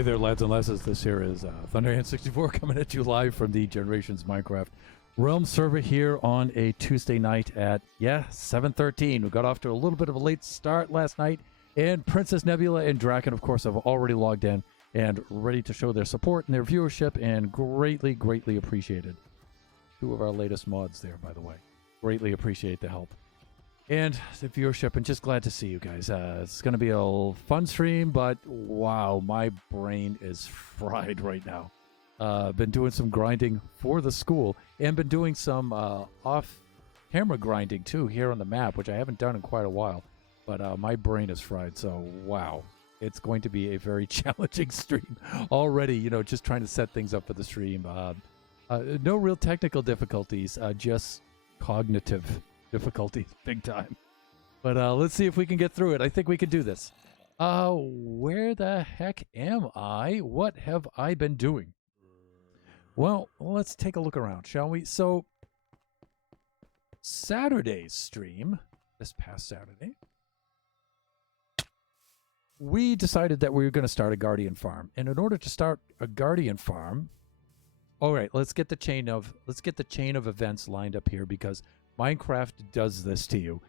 Hey there, lads and lasses. This here is Thunderhand64 coming at you live from the Generations Minecraft Realm server here on a Tuesday night at, 7:13. We got off to a little bit of a late start last night, and Princess Nebula and Draken, of course, have already logged in and ready to show their support and their viewership, and greatly, greatly appreciated. Two of our latest mods there, by the way. Greatly appreciate the help. And the viewership, and just glad to see you guys. It's going to be a fun stream, but wow, my brain is fried right now. Been doing some grinding for the school, and been doing some off-camera grinding too here on the map, which I haven't done in quite a while. But my brain is fried, so wow. It's going to be a very challenging stream already, just trying to set things up for the stream. No real technical difficulties, just cognitive difficulties, big time. But let's see if we can get through it. I think we can do this. Where the heck am I? What have I been doing? Well, let's take a look around, shall we? So, Saturday's stream, this past Saturday, we decided that we were going to start a Guardian farm. And in order to start a Guardian farm, all right, let's get the chain of events lined up here, because Minecraft does this to you.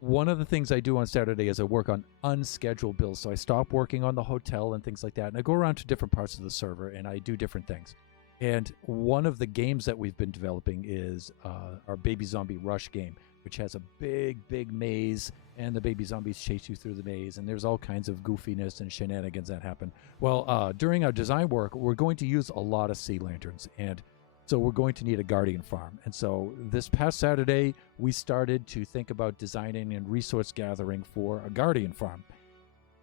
One of the things I do on Saturday is I work on unscheduled builds. So I stop working on the hotel and things like that, and I go around to different parts of the server and I do different things. And one of the games that we've been developing is our Baby Zombie Rush game, which has a big maze, and the baby zombies chase you through the maze, and there's all kinds of goofiness and shenanigans that happen. Well, during our design work, we're going to use a lot of sea lanterns, and so we're going to need a Guardian farm. And so this past Saturday, we started to think about designing and resource gathering for a Guardian farm.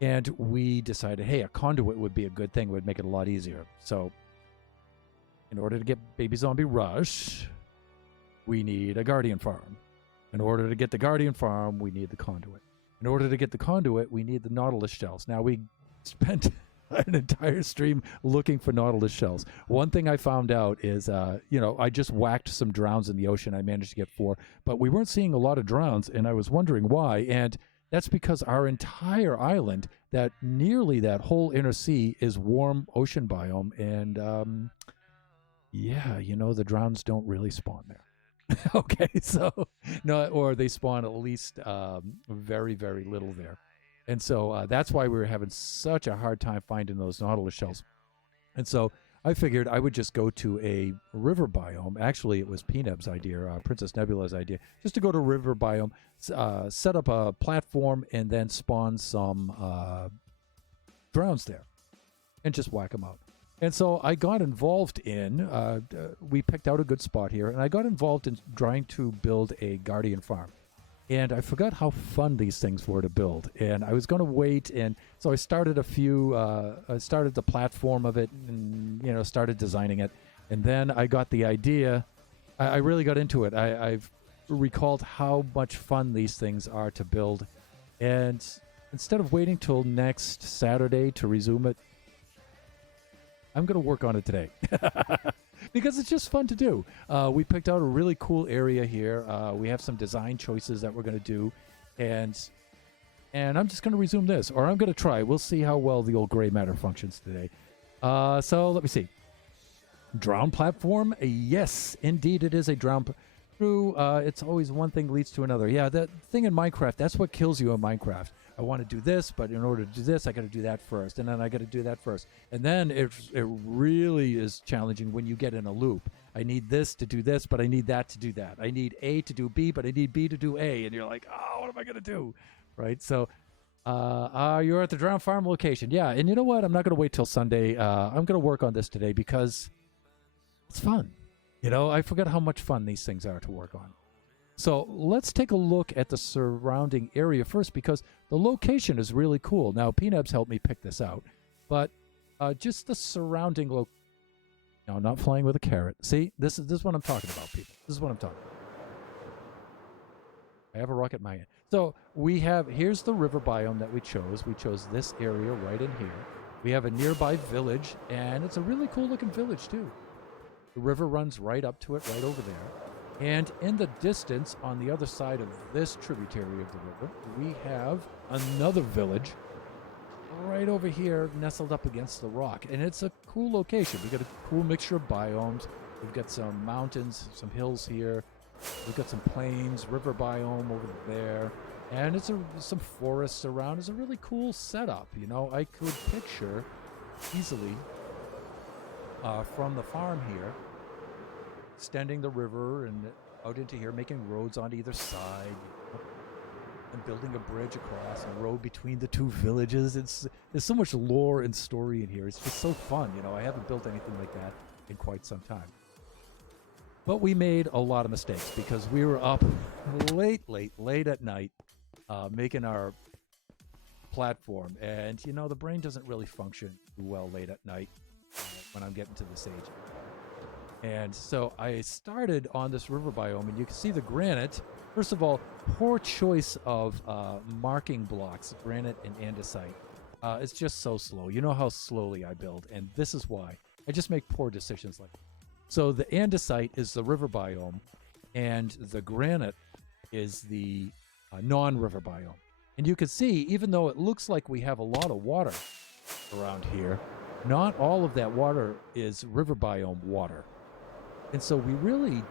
And we decided, hey, a conduit would be a good thing. It would make it a lot easier. So in order to get Baby Zombie Rush, we need a Guardian farm. In order to get the Guardian farm, we need the conduit. In order to get the conduit, we need the Nautilus shells. Now, we spent an entire stream looking for Nautilus shells. One thing I found out is, I just whacked some drowns in the ocean. I managed to get 4, but we weren't seeing a lot of drowns, and I was wondering why. And that's because our entire island, that nearly that whole inner sea, is warm ocean biome. And, the drowns don't really spawn there. Okay, so, no, or they spawn at least very, very little there. And so that's why we were having such a hard time finding those Nautilus shells. And so I figured I would just go to a river biome. Actually, it was P-Neb's idea, Princess Nebula's idea, just to go to a river biome, set up a platform, and then spawn some drowns there and just whack them out. And so I got involved in, we picked out a good spot here, and I got involved in trying to build a Guardian farm. And I forgot how fun these things were to build. And I was going to wait, and so I started I started the platform of it and, started designing it. And then I got the idea. I really got into it. I've recalled how much fun these things are to build. And instead of waiting till next Saturday to resume it, I'm going to work on it today. Because it's just fun to do. We picked out a really cool area here. We have some design choices that we're going to do. And I'm just going to resume this. Or I'm going to try. We'll see how well the old gray matter functions today. So let me see. Drown platform? Yes, indeed it is a drown. It's always one thing leads to another. Yeah, that thing in Minecraft, that's what kills you in Minecraft. I want to do this, but in order to do this, I got to do that first, and then I got to do that first. And then it really is challenging when you get in a loop. I need this to do this, but I need that to do that. I need A to do B, but I need B to do A. And you're like, oh, what am I going to do? Right? So you're at the Drown Farm location. Yeah, and you know what? I'm not going to wait till Sunday. I'm going to work on this today because it's fun. I forgot how much fun these things are to work on. So let's take a look at the surrounding area first, because the location is really cool. Now, P-Neb's helped me pick this out, but just the surrounding No, not flying with a carrot. See, this is what I'm talking about, people. This is what I'm talking about. I have a rocket magnet. So here's the river biome that we chose. We chose this area right in here. We have a nearby village, and it's a really cool looking village too. The river runs right up to it, right over there. And in the distance, on the other side of this tributary of the river, we have another village right over here, nestled up against the rock. And it's a cool location. We've got a cool mixture of biomes. We've got some mountains, some hills here. We've got some plains, river biome over there. And it's some forests around. It's a really cool setup. You know, I could picture easily from the farm here, extending the river and out into here, making roads on either side, and building a bridge across, a road between the two villages. There's so much lore and story in here. It's just so fun. You know, I haven't built anything like that in quite some time. But we made a lot of mistakes because we were up late at night making our platform. And, you know, the brain doesn't really function well late at night when I'm getting to this age. And so I started on this river biome, and you can see the granite. First of all, poor choice of marking blocks, granite and andesite. It's just so slow. You know how slowly I build, and this is why. I just make poor decisions like that. So the andesite is the river biome, and the granite is the non-river biome. And you can see, even though it looks like we have a lot of water around here, not all of that water is river biome water. And so we really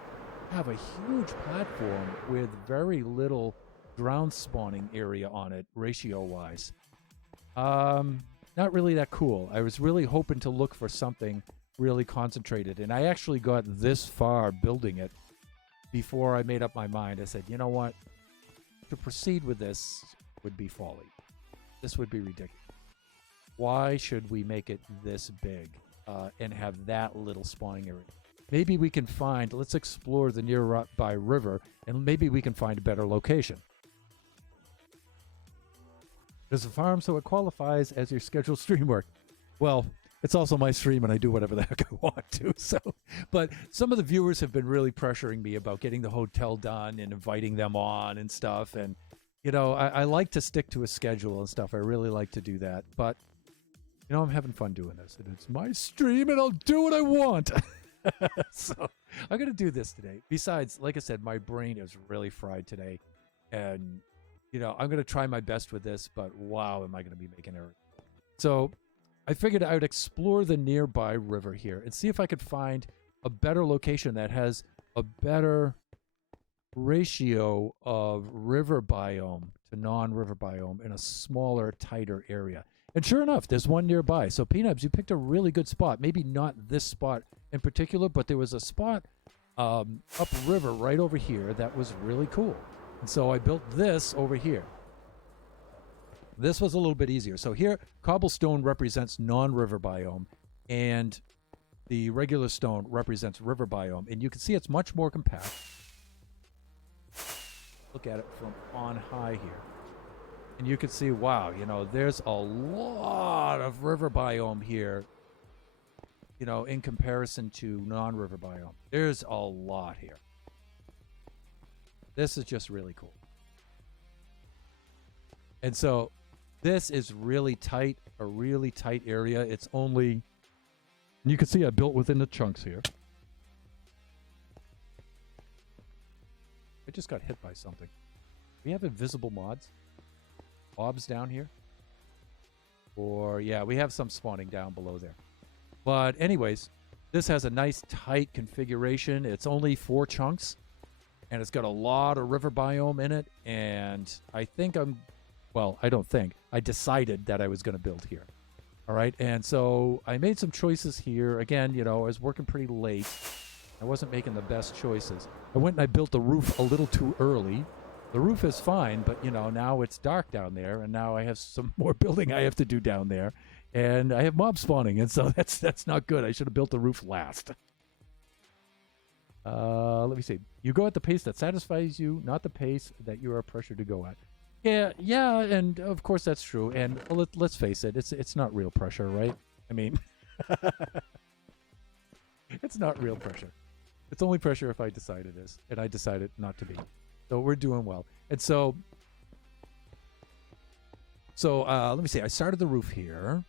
have a huge platform with very little ground spawning area on it, ratio-wise. Not really that cool. I was really hoping to look for something really concentrated, and I actually got this far building it before I made up my mind. I said, you know what? To proceed with this would be folly. This would be ridiculous. Why should we make it this big and have that little spawning area? Maybe we can find, let's explore the nearby river, and maybe we can find a better location. There's a farm, so it qualifies as your scheduled stream work. Well, it's also my stream, and I do whatever the heck I want to. So, but some of the viewers have been really pressuring me about getting the hotel done and inviting them on and stuff. And, you know, I like to stick to a schedule and stuff. I really like to do that. But, you know, I'm having fun doing this. And it's my stream, and I'll do what I want. So I'm going to do this today. Besides, like I said, my brain is really fried today. And, you know, I'm going to try my best with this, but wow, am I going to be making errors. So I figured I would explore the nearby river here and see if I could find a better location that has a better ratio of river biome to non-river biome in a smaller, tighter area. And sure enough, there's one nearby. So Peanuts, you picked a really good spot. Maybe not this spot in particular, but there was a spot upriver right over here that was really cool. And so I built this over here. This was a little bit easier. So here, cobblestone represents non-river biome, and the regular stone represents river biome. And you can see it's much more compact. Look at it from on high here. And you can see, wow, you know, there's a lot of river biome here, you know, in comparison to non-river biome. There's a lot here. This is just really cool. And so this is really tight, a really tight area. It's only, you can see I built within the chunks here. I just got hit by something. We have invisible mods. Mobs down here. Or, yeah, we have some spawning down below there. But anyways, this has a nice tight configuration. It's only 4 chunks. And it's got a lot of river biome in it. And I think I decided that I was going to build here. All right. And so I made some choices here. Again, you know, I was working pretty late. I wasn't making the best choices. I went and I built the roof a little too early. The roof is fine, but, you know, now it's dark down there, and now I have some more building I have to do down there. And I have mob spawning, and so that's not good. I should have built the roof last. Let me see. You go at the pace that satisfies you, not the pace that you are pressured to go at. Yeah, and of course that's true. And let's face it, it's not real pressure, right? I mean, it's not real pressure. It's only pressure if I decide it is, and I decided not to be. So we're doing well. And so let me see. I started the roof here.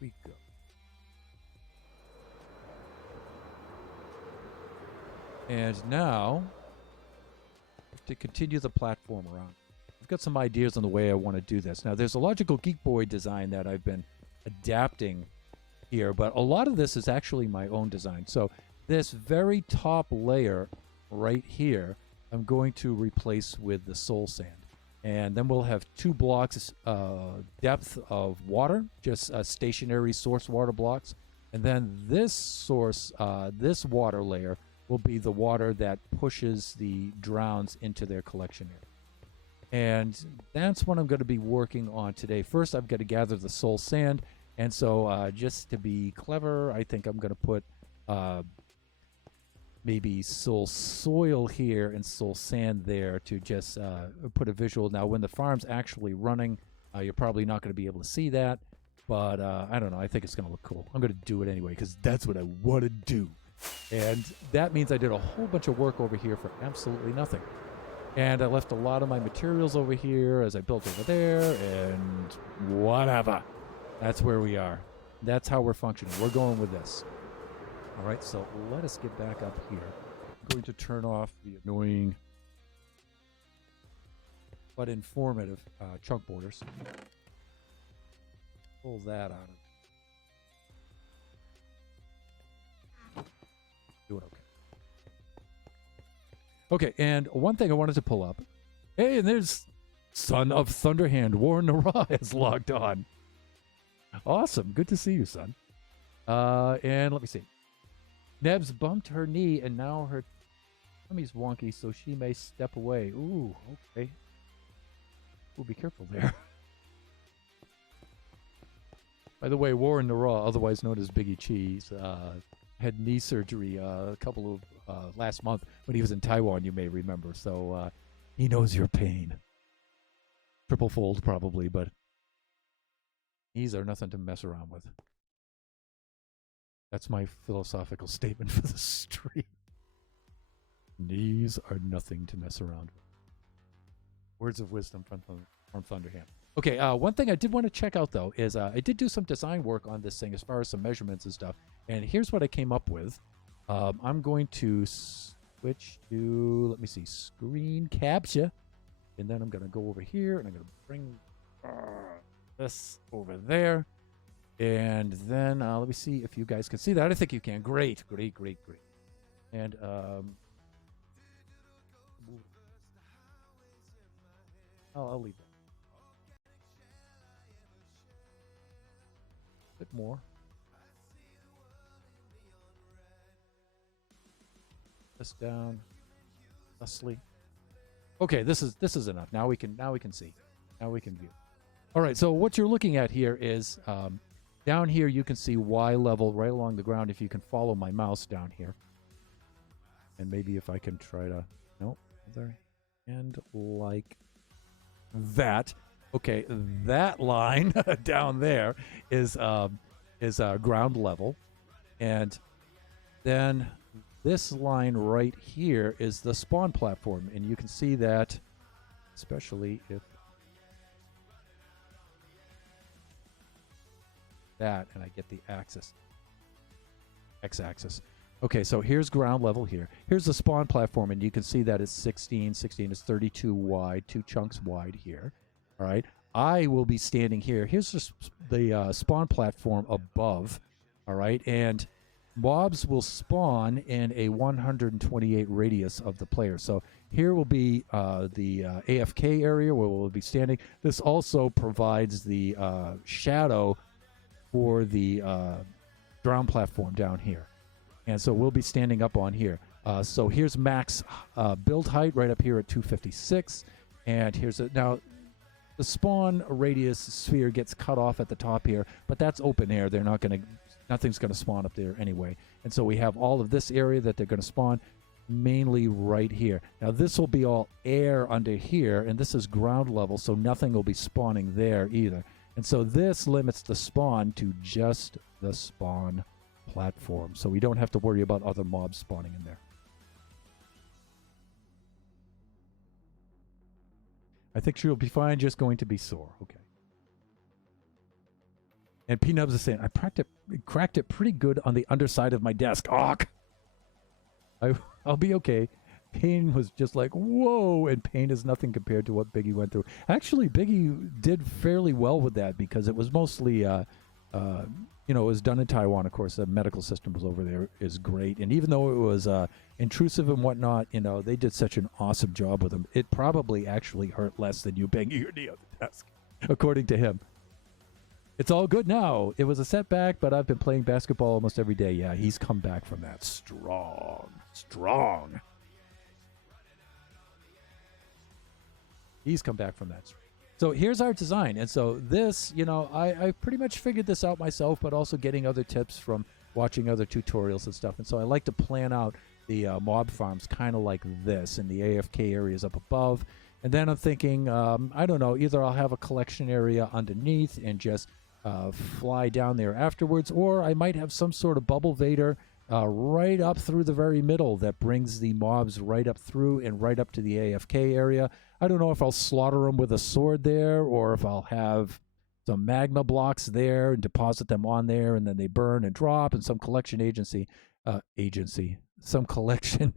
We go. And now to continue the platform around. I've got some ideas on the way I want to do this. Now, there's a Logical Geek Boy design that I've been adapting here, but a lot of this is actually my own design. So this very top layer right here, I'm going to replace with the soul sand. And then we'll have 2 blocks depth of water, just stationary source water blocks. And then this source, this water layer will be the water that pushes the drowns into their collection area. And that's what I'm going to be working on today. First, I've got to gather the soul sand. And so just to be clever, I think I'm going to put maybe soul soil here and soul sand there to just put a visual. Now, when the farm's actually running, you're probably not going to be able to see that. But I don't know. I think it's going to look cool. I'm going to do it anyway because that's what I want to do. And that means I did a whole bunch of work over here for absolutely nothing. And I left a lot of my materials over here as I built over there and whatever. That's where we are. That's how we're functioning. We're going with this. All right, so let us get back up here. I'm going to turn off the annoying but informative chunk borders. Pull that out of it. Do it okay. Okay, and one thing I wanted to pull up. Hey, and there's Son of Thunderhand. Warren Nara is logged on. Awesome. Good to see you, son. And let me see. Nebs bumped her knee, and now her tummy's wonky, so she may step away. Ooh, okay. Ooh, be careful there. By the way, Warren Nara, otherwise known as Biggie Cheese, had knee surgery a couple of last month when he was in Taiwan, you may remember. So he knows your pain. Triple fold, probably, but knees are nothing to mess around with. That's my philosophical statement for the stream. Knees are nothing to mess around with. Words of wisdom from Thunderhand. Okay, one thing I did want to check out, though, is I did do some design work on this thing as far as some measurements and stuff. And here's what I came up with. I'm going to switch to, let me see, screen capture. And then I'm going to go over here, and I'm going to bring this over there. And then let me see if you guys can see that. I think you can. Great, great, great, great. And I'll leave that. A bit more. This down. Thusly. Okay, this is enough. Now we can see. Now we can view. All right. So what you're looking at here is. Down here, you can see Y level right along the ground if you can follow my mouse down here. And maybe if I can try to... Nope. There. And like that. Okay, that line down there is ground level. And then this line right here is the spawn platform. And you can see that, especially if... that and I get the axis, x-axis. Okay, so here's ground level here. Here's the spawn platform, and you can see that it's 16 is 32 wide, 2 chunks wide here. All right, I will be standing here. Here's just the spawn platform above. All right, and mobs will spawn in a 128 radius of the player. So here will be the AFK area where we'll be standing. This also provides the shadow for the ground platform down here. And so we'll be standing up on here. So here's max build height right up here at 256. And here's now the spawn radius sphere gets cut off at the top here, but that's open air. They're not going to, nothing's going to spawn up there anyway. And so we have all of this area that they're going to spawn mainly right here. Now this will be all air under here, and this is ground level, so nothing will be spawning there either. And so this limits the spawn to just the spawn platform. So we don't have to worry about other mobs spawning in there. I think she'll be fine, just going to be sore. Okay. And P-Nubs is saying, I cracked it pretty good on the underside of my desk. Awk! I'll be okay. Payne was just like, whoa, and Payne is nothing compared to what Biggie went through. Actually, Biggie did fairly well with that because it was mostly, it was done in Taiwan. Of course, the medical system was over there is great, and even though it was intrusive and whatnot, they did such an awesome job with him. It probably actually hurt less than you banging your knee on the desk, according to him. It's all good now. It was a setback, but I've been playing basketball almost every day. Yeah, he's come back from that strong. He's come back from that. So here's our design. And so this, I pretty much figured this out myself, but also getting other tips from watching other tutorials and stuff. And so I like to plan out the mob farms kind of like this, and the AFK areas up above. And then I'm thinking, I don't know, either I'll have a collection area underneath and just fly down there afterwards, or I might have some sort of bubble vader right up through the very middle that brings the mobs right up through and right up to the AFK area. I don't know if I'll slaughter them with a sword there, or if I'll have some magma blocks there and deposit them on there, and then they burn and drop, and some collection some collection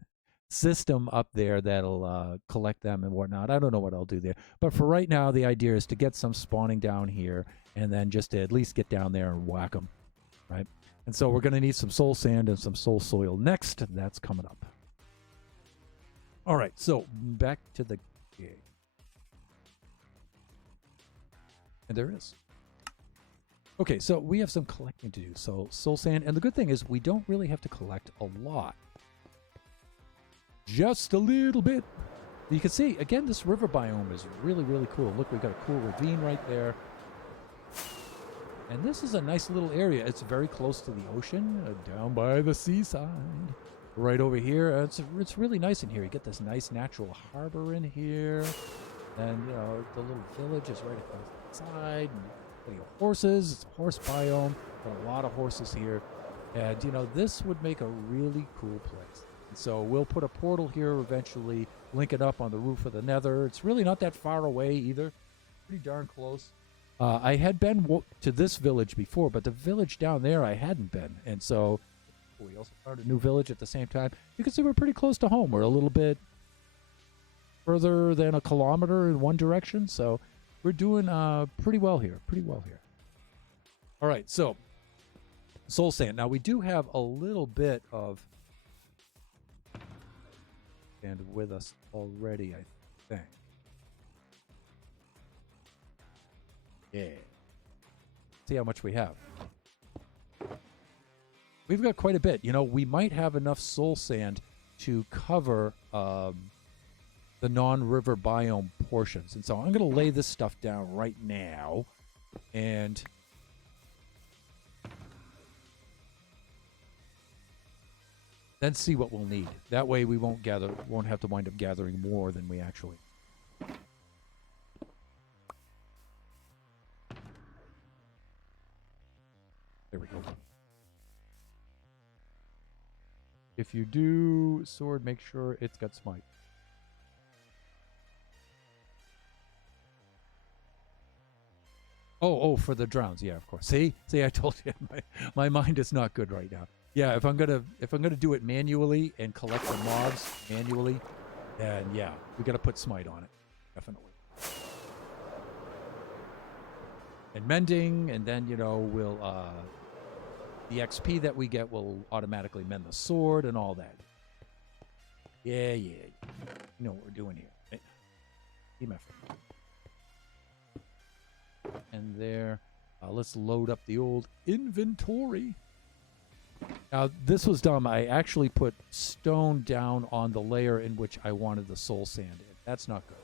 system up there that'll collect them and whatnot. I don't know what I'll do there. But for right now, the idea is to get some spawning down here, and then just to at least get down there and whack them, right? And so we're going to need some soul sand and some soul soil next. That's coming up. All right, so back to the gig. And there it is. Okay, so we have some collecting to do. So soul sand, and the good thing is we don't really have to collect a lot. Just a little bit. You can see, again, this river biome is really, really cool. Look, we've got a cool ravine right there. And this is a nice little area. It's very close to the ocean, down by the seaside. Right over here. It's really nice in here. You get this nice natural harbor in here. And, the little village is right across the side. And horses. It's a horse biome. Got a lot of horses here. And, this would make a really cool place. And so we'll put a portal here eventually, link it up on the roof of the Nether. It's really not that far away either. Pretty darn close. I had been to this village before, but the village down there I hadn't been. And so we also found a new village at the same time. You can see we're pretty close to home. We're a little bit further than a kilometer in one direction. So we're doing pretty well here. All right, so soul sand. Now we do have a little bit of sand with us already, I think. Yeah. See how much we have. We've got quite a bit. We might have enough soul sand to cover the non-river biome portions. And so I'm going to lay this stuff down right now. And then see what we'll need. That way we won't have to wind up gathering more than we actually. There we go. If you do sword, make sure it's got smite. Oh, for the drowns, yeah, of course. See, I told you, my mind is not good right now. Yeah, if I'm gonna do it manually and collect the mobs manually, then yeah, we gotta put smite on it, definitely. And mending, and then we'll the XP that we get will automatically mend the sword and all that. Yeah. You know what we're doing here. Right? Team effort. And there, let's load up the old inventory. Now, this was dumb. I actually put stone down on the layer in which I wanted the soul sand in. That's not good.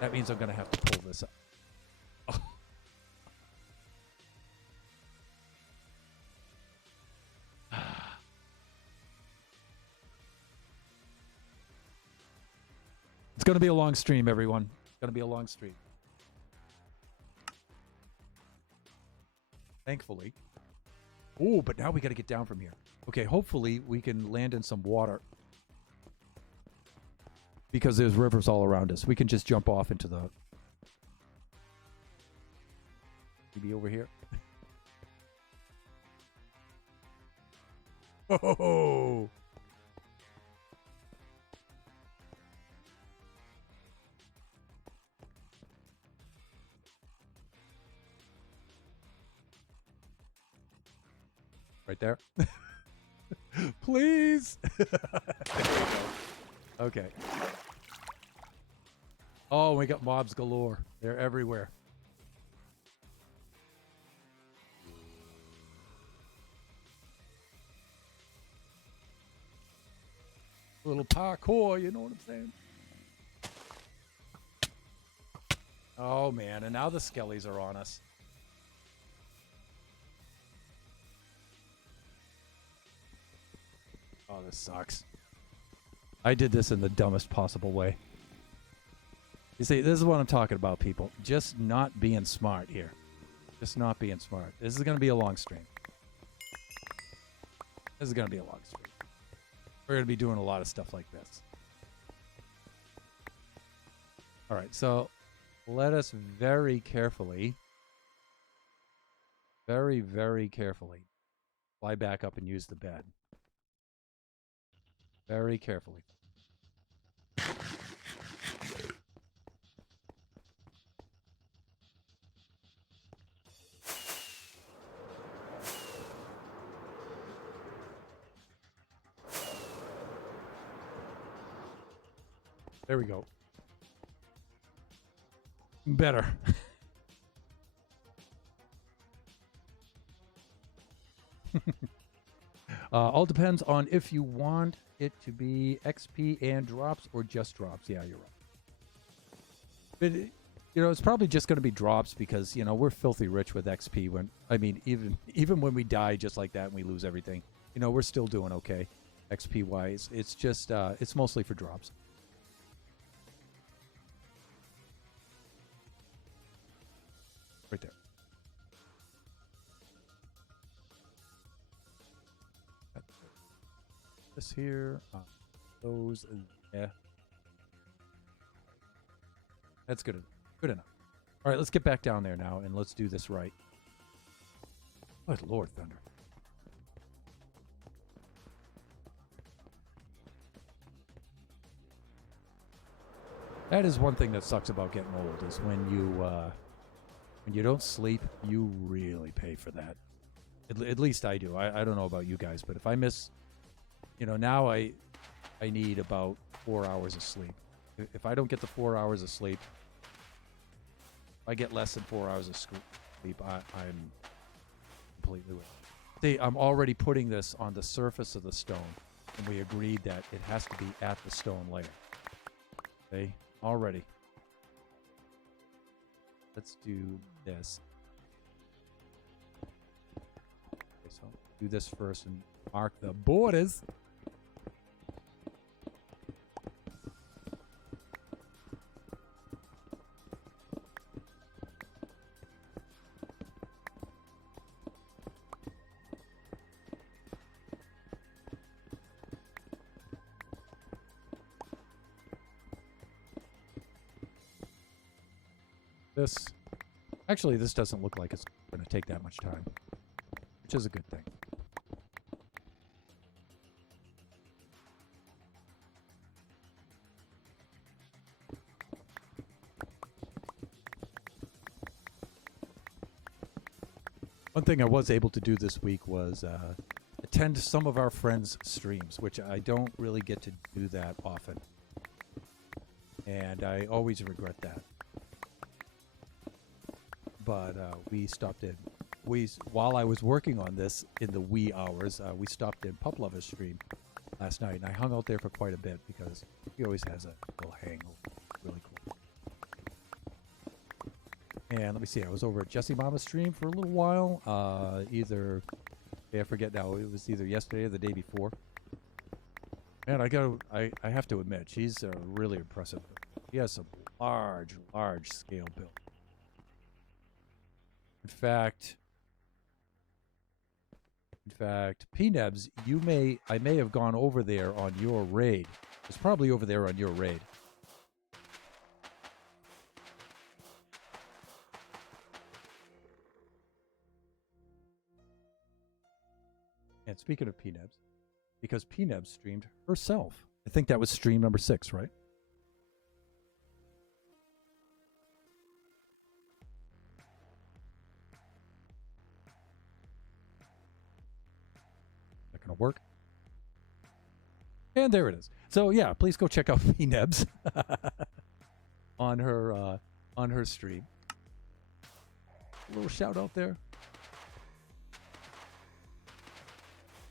That means I'm going to have to pull this up. It's going to be a long stream, everyone. It's going to be a long stream. Thankfully. Oh, but now we got to get down from here. Okay, hopefully we can land in some water. Because there's rivers all around us. We can just jump off into the... Maybe over here. Oh! Right there. Please. There we go. Okay. Oh, we got mobs galore. They're everywhere. A little parkour, you know what I'm saying? Oh, man. And now the skellies are on us. Oh, this sucks. I did this in the dumbest possible way. You see, this is what I'm talking about, people. Just not being smart here. Just not being smart. This is going to be a long stream. This is going to be a long stream. We're going to be doing a lot of stuff like this. All right, so let us very carefully, very, very carefully fly back up and use the bed. Very carefully. There we go. Better. All depends on if you want it to be XP and drops or just drops. Yeah, you're right. But, you know, it's probably just going to be drops because, you know, we're filthy rich with XP. Even when we die just like that and we lose everything, you know, we're still doing okay XP wise. It's just, it's mostly for drops. Right there. This here, those, yeah. That's good. Good enough. All right, let's get back down there now and let's do this right. Good Lord, Thunder. That is one thing that sucks about getting old is when you don't sleep, you really pay for that. At least I do. I don't know about you guys, but if I miss, you know, now I need about 4 hours of sleep. If I don't get the 4 hours of sleep, if I get less than 4 hours of sleep, I'm completely with it. See, I'm already putting this on the surface of the stone, and we agreed that it has to be at the stone layer. Okay, already. Let's do this. Okay, so do this first and mark the borders. Actually, this doesn't look like it's going to take that much time, which is a good thing. One thing I was able to do this week was attend some of our friends' streams, which I don't really get to do that often. And I always regret that. But we stopped in. While I was working on this in the wee hours, we stopped in Pup Lover's stream last night, and I hung out there for quite a bit because he always has a little hangover. Really cool. And let me see, I was over at Jesse Mama's stream for a little while. I forget now. It was either yesterday or the day before. Man, I have to admit, she's really impressive. She has some large scale build. In fact, P-Nebs, I may have gone over there on your raid. It's probably over there on your raid. And speaking of P-Nebs, because P-Nebs streamed herself. I think that was stream number 6, right? work. And there it is. So yeah, please go check out Nebs on her stream. A little shout out there.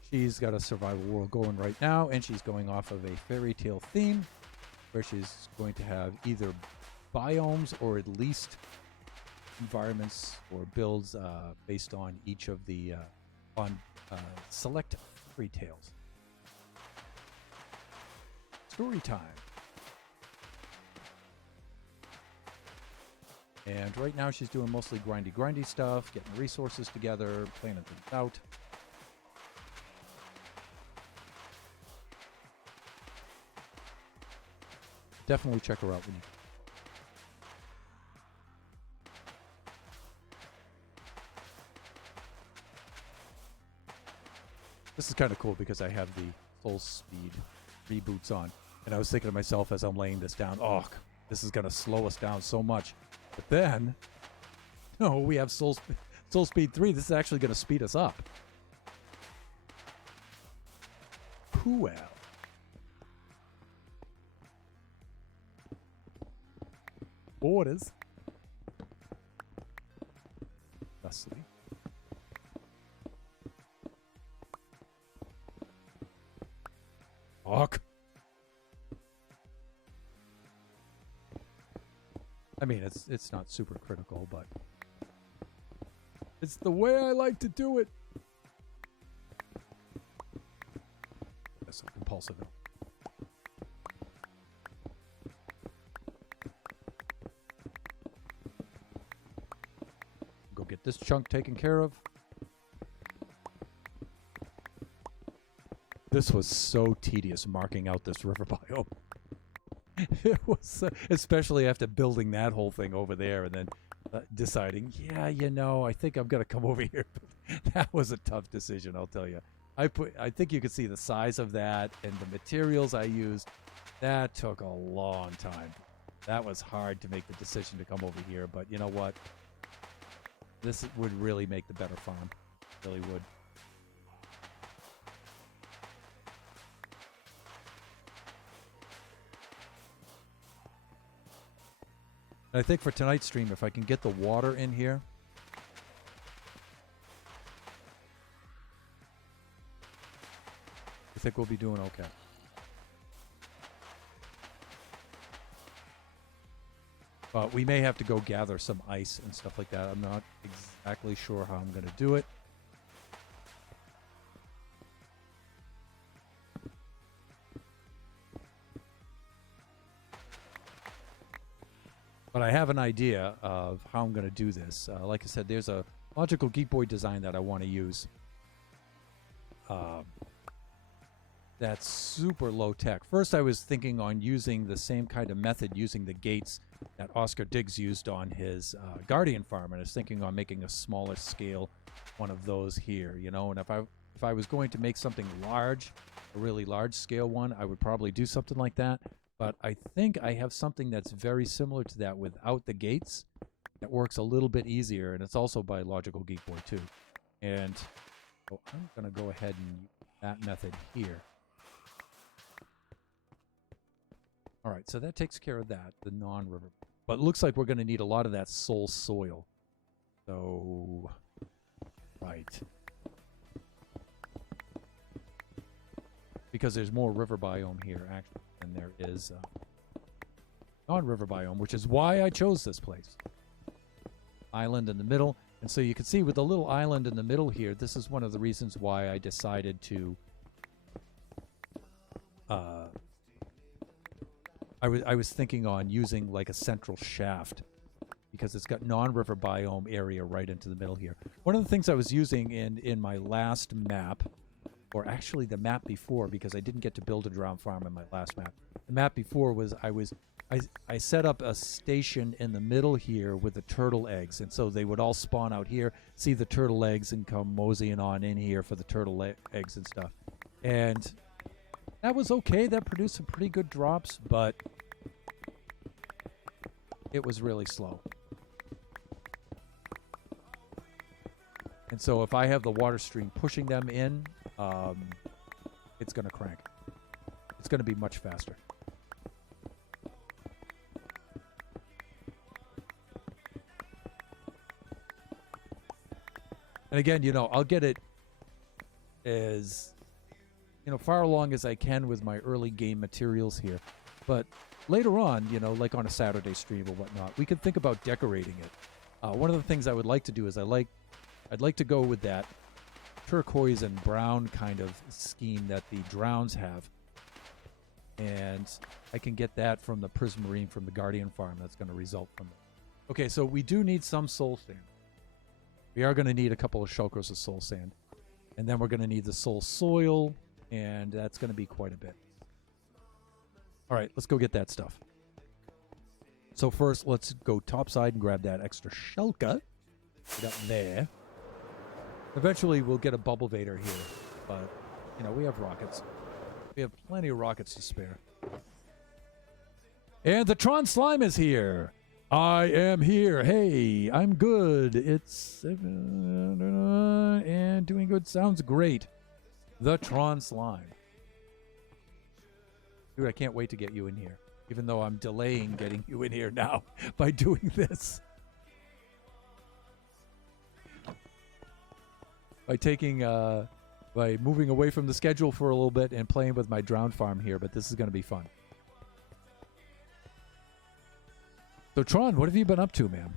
She's got a survival world going right now, and she's going off of a fairy tale theme where she's going to have either biomes or at least environments or builds based on each of the select fairy tales. Story time. And right now she's doing mostly grindy stuff, getting resources together, planning things out. Definitely check her out when you. This is kind of cool because I have the full speed reboots on. And I was thinking to myself as I'm laying this down, oh, this is going to slow us down so much. But then, no, we have Soul Speed 3. This is actually going to speed us up. Cool. Orders. Thusly. Fuck. I mean, it's not super critical, but it's the way I like to do it. That's so compulsive. Go get this chunk taken care of. This was so tedious marking out this river biome. It was, especially after building that whole thing over there and then deciding, yeah, you know, I think I'm going to come over here. That was a tough decision, I'll tell you. I think you could see the size of that and the materials I used. That took a long time. That was hard to make the decision to come over here, but you know what? This would really make the better farm. Really would. I think for tonight's stream, if I can get the water in here. I think we'll be doing okay. But we may have to go gather some ice and stuff like that. I'm not exactly sure how I'm going to do it. But I have an idea of how I'm going to do this. Like I said, there's a Logical Geek Boy design that I want to use. That's super low tech. First, I was thinking on using the same kind of method, using the gates that Oscar Diggs used on his Guardian farm. And I was thinking on making a smaller scale one of those here, you know. And if I was going to make something large, a really large scale one, I would probably do something like that. But I think I have something that's very similar to that without the gates that works a little bit easier, and it's also by Logical Geek Boy too. And so I'm going to go ahead and use that method here. All right, so that takes care of that, the non-river. But it looks like we're going to need a lot of that soul soil. So, right. Because there's more river biome here, actually. And there is non-river biome, which is why I chose this place. Island in the middle. And so you can see with the little island in the middle here, this is one of the reasons why I decided to... I was thinking on using like a central shaft because it's got non-river biome area right into the middle here. One of the things I was using in my last map, or actually the map before, because I didn't get to build a drowned farm in my last map. The map before was I set up a station in the middle here with the turtle eggs, and so they would all spawn out here, see the turtle eggs, and come moseying on in here for the turtle eggs and stuff. And that was okay. That produced some pretty good drops, but it was really slow. And so if I have the water stream pushing them in, it's going to crank. It's going to be much faster. And again, I'll get it as, far along as I can with my early game materials here. But later on, like on a Saturday stream or whatnot, we could think about decorating it. One of the things I would like to do is I'd like to go with that turquoise and brown kind of scheme that the Drowns have. And I can get that from the Prismarine from the Guardian farm that's going to result from it. Okay, so we do need some soul sand. We are going to need a couple of shulkers of soul sand. And then we're going to need the soul soil, and that's going to be quite a bit. All right, let's go get that stuff. So first, let's go topside and grab that extra shulker. Get up there. Eventually, we'll get a bubble vader here, but, we have rockets. We have plenty of rockets to spare. And the Tron Slime is here. I am here. Hey, I'm good. It's... and doing good. Sounds great. The Tron Slime. Dude, I can't wait to get you in here. Even though I'm delaying getting you in here now by doing this. By moving away from the schedule for a little bit and playing with my drowned farm here, but this is going to be fun. So Tron, what have you been up to, man?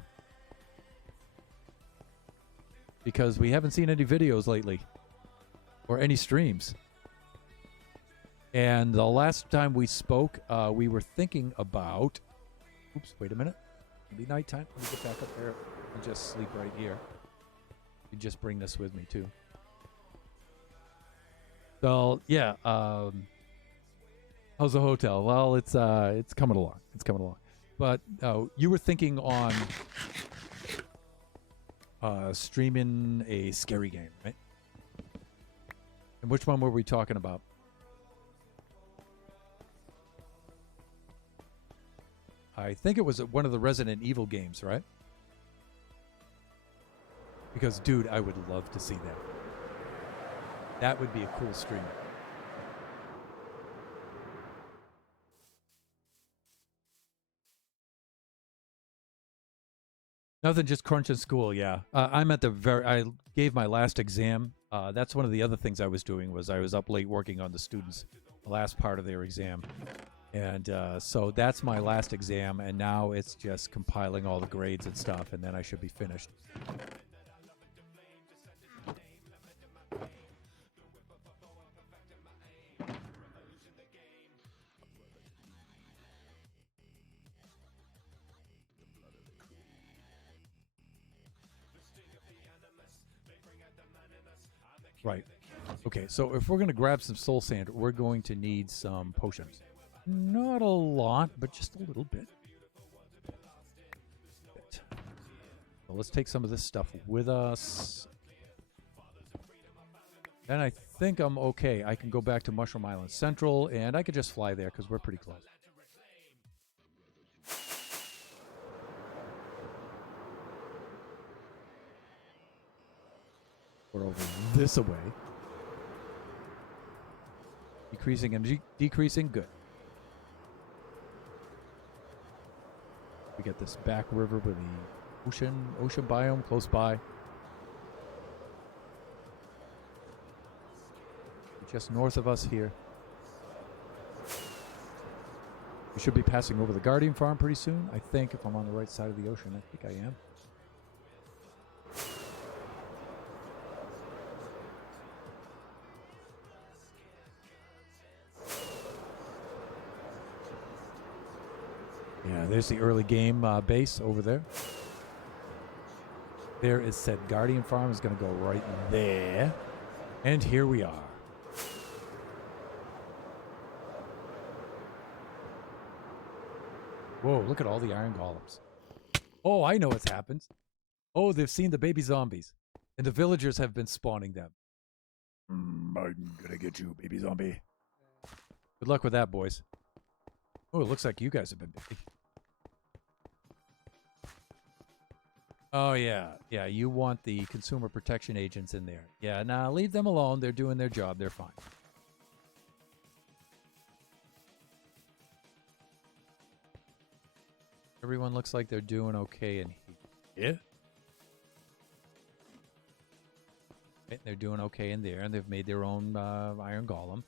Because we haven't seen any videos lately. Or any streams. And the last time we spoke, we were thinking about... Oops, wait a minute. It'll be nighttime. Let me get back up there and just sleep right here. You just bring this with me, too. So, yeah. How's the hotel? Well, it's coming along. It's coming along. But you were thinking on streaming a scary game, right? And which one were we talking about? I think it was one of the Resident Evil games, right? Because, dude, I would love to see that. That would be a cool stream. Nothing, just crunching school, yeah. I'm at I gave my last exam. That's one of the other things I was doing was I was up late working on the students, the last part of their exam. And so that's my last exam, and now it's just compiling all the grades and stuff, and then I should be finished. Right. Okay, so if we're going to grab some soul sand, we're going to need some potions. Not a lot, but just a little bit. So let's take some of this stuff with us. And I think I'm okay. I can go back to Mushroom Island Central, and I could just fly there because we're pretty close. We're over this away. Decreasing and decreasing. Good. We get this back river with the ocean biome close by. Just north of us here. We should be passing over the Guardian farm pretty soon. I think if I'm on the right side of the ocean. I think I am. Yeah, there's the early game base over there. There is said Guardian farm is going to go right there. And here we are. Whoa, look at all the iron golems. Oh, I know what's happened. Oh, they've seen the baby zombies. And the villagers have been spawning them. I'm gonna get you, baby zombie. Good luck with that, boys. Oh, it looks like you guys have been busy. Oh, yeah. Yeah, you want the consumer protection agents in there. Yeah, nah, leave them alone. They're doing their job. They're fine. everyone looks like they're doing okay in here. Okay, they're doing okay in there, and they've made their own iron golem.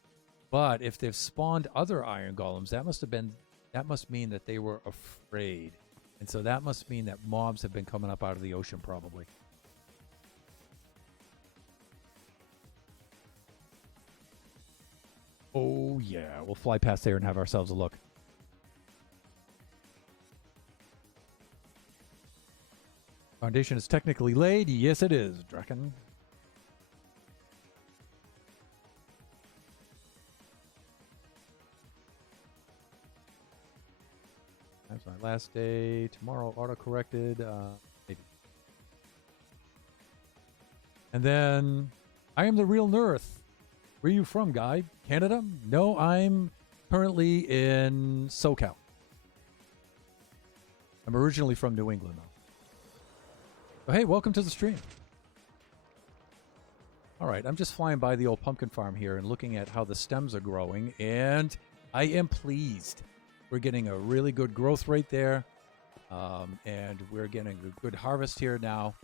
But if they've spawned other iron golems, that must mean that they were afraid. And so that must mean that mobs have been coming up out of the ocean probably. Oh yeah, we'll fly past there and have ourselves a look. Foundation is technically laid. Yes, it is, Draken. That's my last day. Tomorrow, auto-corrected. Maybe. And then, I am the real Nerth. Where are you from, guy? Canada? No, I'm currently in SoCal. I'm originally from New England, though. Oh, hey, welcome to the stream. All right, I'm just flying by the old pumpkin farm here and looking at how the stems are growing, and I am pleased. We're getting a really good growth rate there, and we're getting a good harvest here now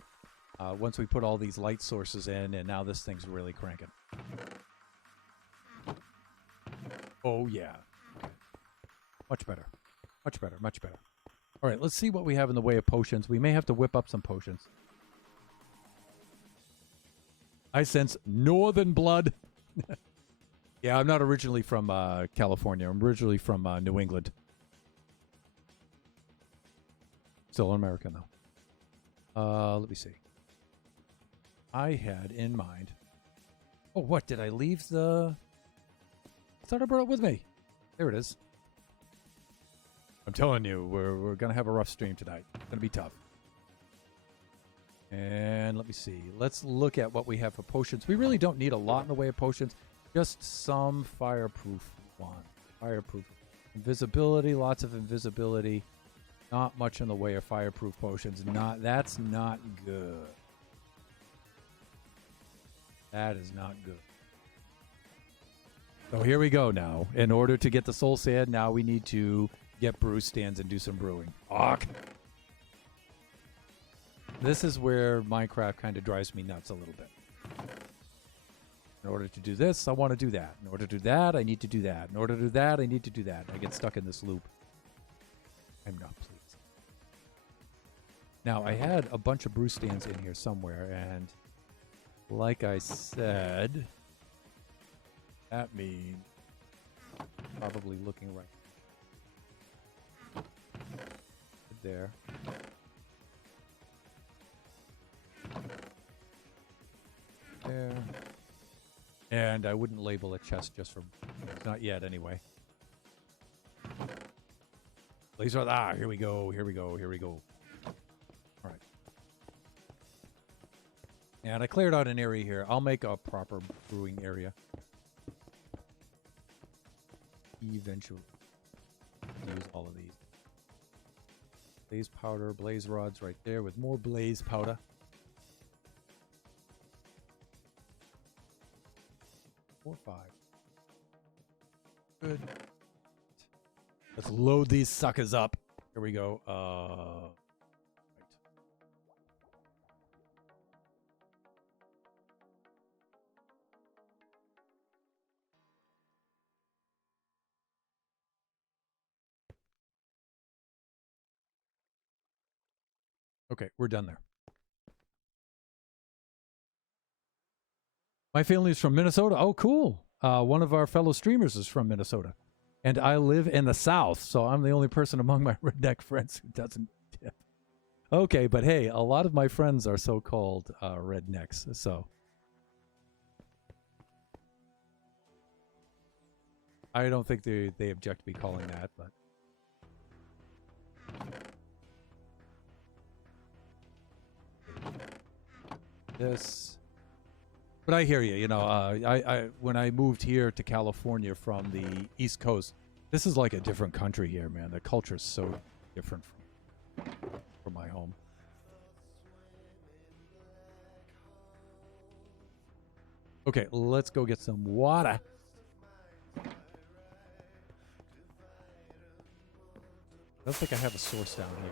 once we put all these light sources in, and now this thing's really cranking. Oh, yeah. Much better. Much better. Much better. All right, let's see what we have in the way of potions. We may have to whip up some potions. I sense northern blood. Yeah, I'm not originally from California. I'm originally from New England. Still American, though. Let me see. I had in mind... Oh, what? Did I leave the... I thought I brought it with me. There it is. I'm telling you, we're going to have a rough stream tonight. It's going to be tough. And let me see. Let's look at what we have for potions. We really don't need a lot in the way of potions. Just some fireproof one. Fireproof. Invisibility, lots of invisibility. Not much in the way of fireproof potions. That's not good. That is not good. So here we go now. In order to get the soul sand, now we need to get brew stands and do some brewing. Fuck. This is where Minecraft kind of drives me nuts a little bit. In order to do this, I want to do that. In order to do that, I need to do that. In order to do that, I need to do that. I get stuck in this loop. I'm not pleased. Now, I had a bunch of brew stands in here somewhere, and like I said, that means probably looking right there. There. And I wouldn't label a chest just for... Not yet, anyway. Blaze Rod. Ah, here we go. Here we go. Here we go. All right. And I cleared out an area here. I'll make a proper brewing area. Eventually. Use all of these. Blaze powder, blaze rods right there with more blaze powder. 4, 5. Good. Let's load these suckers up. Here we go. Right. Okay, we're done there. My family is from Minnesota. Oh, cool. One of our fellow streamers is from Minnesota. And I live in the South, so I'm the only person among my redneck friends who doesn't dip. Okay, but hey, a lot of my friends are so-called rednecks, so. I don't think they object to me calling that, but. This. But I hear you. You know, I when I moved here to California from the East Coast, this is like a different country here, man. The culture is so different from my home. Okay, let's go get some water. I don't think I have a source down here.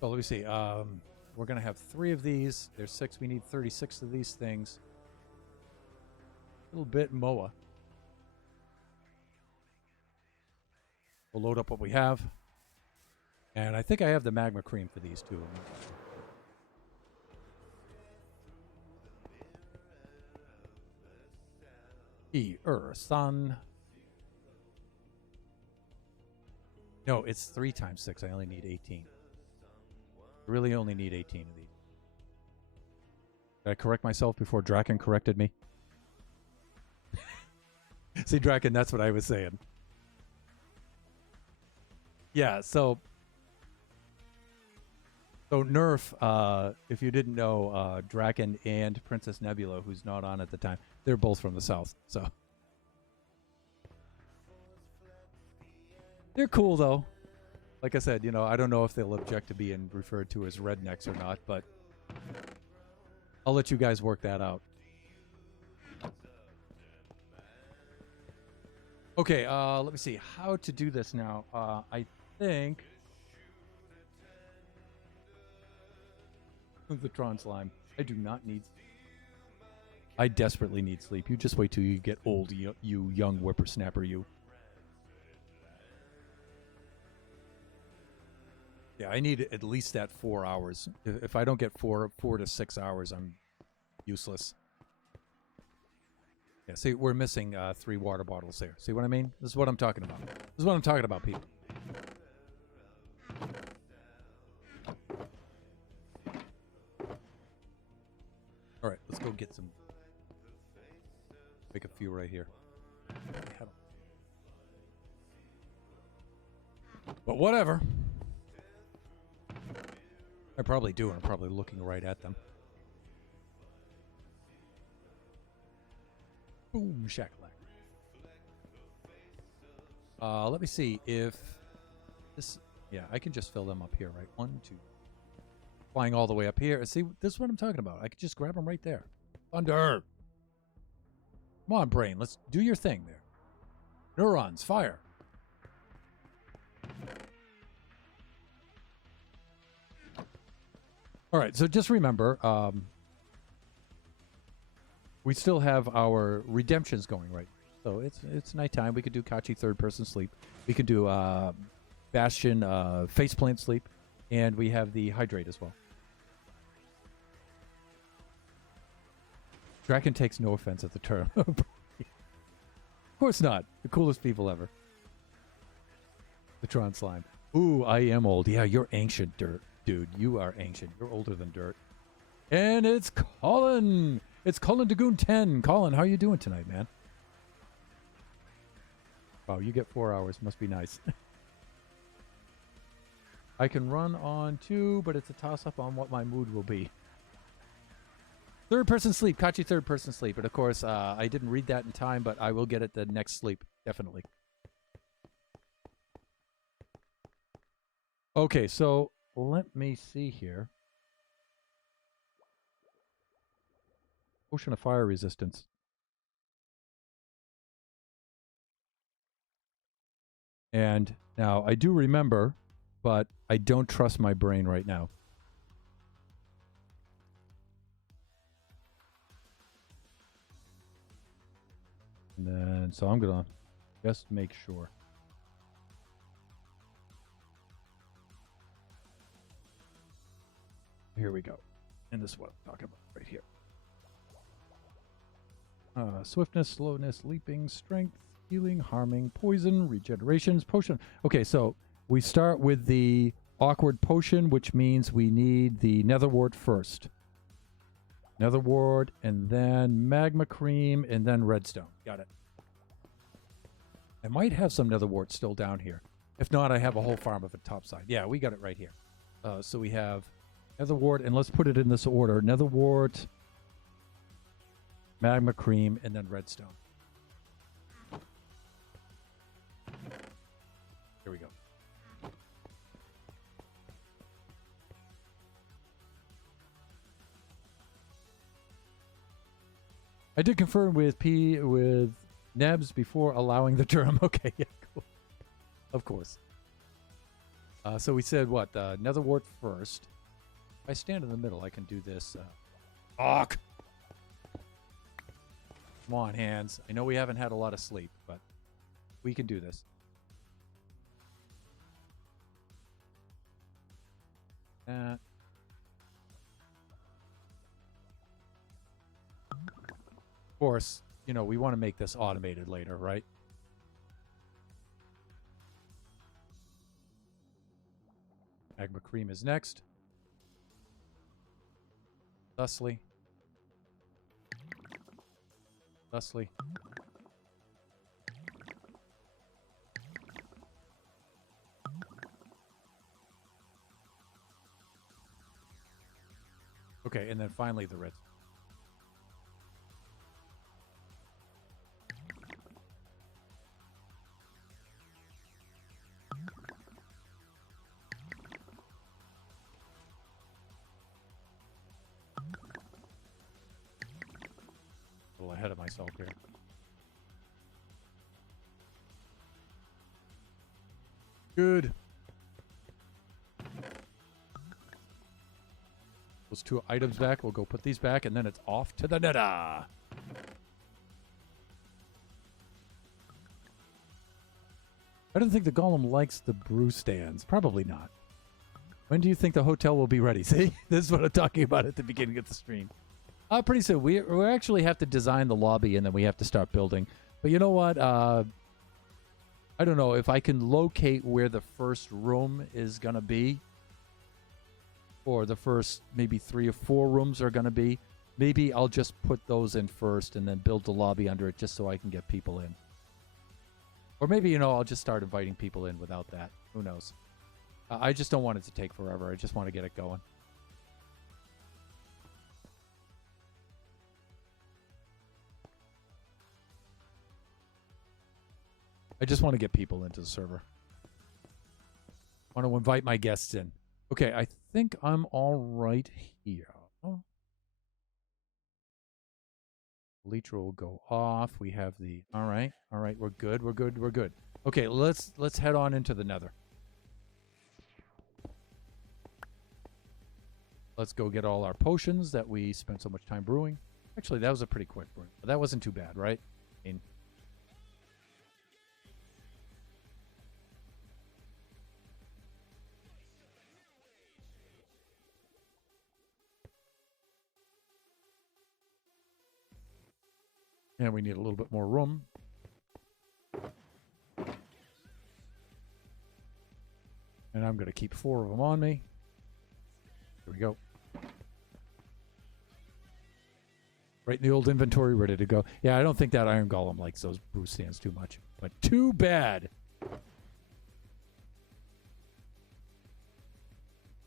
So let me see. We're going to have 3 of these. There's 6. We need 36 of these things. A little bit MOA. We'll load up what we have. And I think I have the magma cream for these too. Sun. No, it's 3 times 6. I only need 18. I really only need 18 of these. Did I correct myself before Draken corrected me? See, Draken, that's what I was saying. Yeah, so Nerf, if you didn't know, Draken and Princess Nebula, who's not on at the time, they're both from the South, so. They're cool, though. Like I said, I don't know if they'll object to being referred to as rednecks or not, but I'll let you guys work that out. Okay, let me see how to do this now. I think the Tron slime. I do not need. I desperately need sleep. You just wait till you get old, you young whippersnapper, you. Yeah, I need at least that 4 hours. If I don't get 4 to 6 hours, I'm useless. Yeah, see, we're missing 3 water bottles there. See what I mean? This is what I'm talking about. This is what I'm talking about, people. All right, let's go get some. Make a few right here. But whatever. I probably do, and I'm probably looking right at them. Boom, shakalak. Let me see if this. Yeah, I can just fill them up here, right? 1, 2. Flying all the way up here. See, this is what I'm talking about. I could just grab them right there. Thunder. Come on, brain. Let's do your thing there. Neurons, fire. All right, so just remember, we still have our redemptions going, right? So it's nighttime. We could do Kachi third-person sleep. We could do Bastion faceplant sleep. And we have the hydrate as well. Draken takes no offense at the term. Of course not. The coolest people ever. The Tron slime. Ooh, I am old. Yeah, you're ancient, Dirt. Dude, you are ancient. You're older than Dirt. And it's Colin. It's Colin Dagoon 10. Colin, how are you doing tonight, man? Wow, you get 4 hours. Must be nice. I can run on 2, but it's a toss-up on what my mood will be. Third-person sleep. Kachi third-person sleep. And, of course, I didn't read that in time, but I will get it the next sleep. Definitely. Okay, so let me see here. Potion of fire resistance. And now I do remember, but I don't trust my brain right now. And then, so I'm going to just make sure. Here we go. And this is what I'm talking about right here. Swiftness, slowness, leaping, strength, healing, harming, poison, regenerations, potion. Okay, so we start with the awkward potion, which means we need the nether wart first. Nether wart, and then magma cream, and then redstone. Got it. I might have some nether wart still down here. If not, I have a whole farm of it topside. Yeah, we got it right here. So we have nether wart, and let's put it in this order. Nether wart, magma cream, and then redstone. Here we go. I did confirm with Nebs before allowing the term. Okay, yeah, cool. Of course. So we said what? Netherwart first. If I stand in the middle, I can do this. Fuck! Come on, hands. I know we haven't had a lot of sleep, but we can do this. Of course, you know, we want to make this automated later, right? Magma Cream is next. Thusly. Thusly. Okay, and then finally the red. A little ahead of myself here. Good. Those 2 items back. We'll go put these back, and then it's off to the netta. I don't think the golem likes the brew stands. Probably not. When do you think the hotel will be ready? See? This is what I'm talking about at the beginning of the stream. Pretty soon. We actually have to design the lobby, and then we have to start building. But you know what? I don't know if I can locate where the first room is going to be, or the first maybe 3 or 4 rooms are going to be. Maybe I'll just put those in first and then build the lobby under it just so I can get people in. Or maybe, you know, I'll just start inviting people in without that. Who knows? I just don't want it to take forever. I just want to get it going. I just want to get people into the server. I want to invite my guests in. Okay, I think I'm all right here. Leech will go off. We have the... All right, we're good, we're good, we're good. Okay, let's head on into the nether. Let's go get all our potions that we spent so much time brewing. Actually, that was a pretty quick brew. But that wasn't too bad, right? I mean... And we need a little bit more room. And I'm going to keep 4 of them on me. Here we go. Right in the old inventory, ready to go. Yeah, I don't think that Iron Golem likes those brew stands too much. But too bad.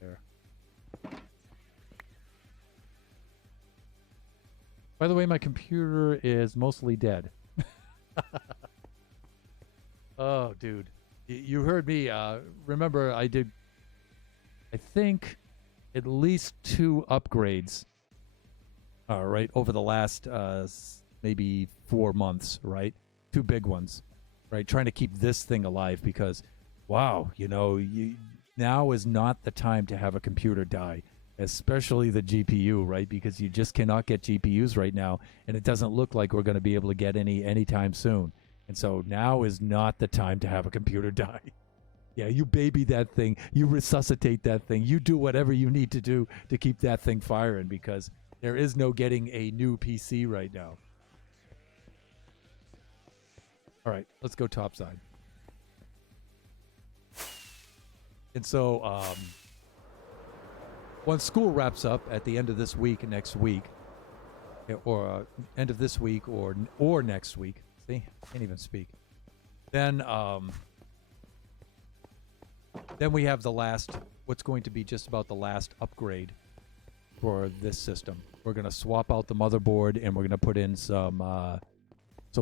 There. By the way, my computer is mostly dead. Oh, dude. You heard me. Remember, I did, I think, at least 2 upgrades, right, over the last maybe 4 months, right? 2 big ones, right? Trying to keep this thing alive because, wow, you know, now is not the time to have a computer die. Especially the GPU, right? Because you just cannot get GPUs right now, and it doesn't look like we're going to be able to get any anytime soon. And so now is not the time to have a computer die. Yeah, you baby that thing, you resuscitate that thing, you do whatever you need to do to keep that thing firing because there is no getting a new PC right now. All right, let's go topside. And so, once school wraps up at the end of this week, next week, or end of this week, or next week. See, can't even speak. Then we have the last, what's going to be just about the last upgrade for this system. We're going to swap out the motherboard, and we're going to put in some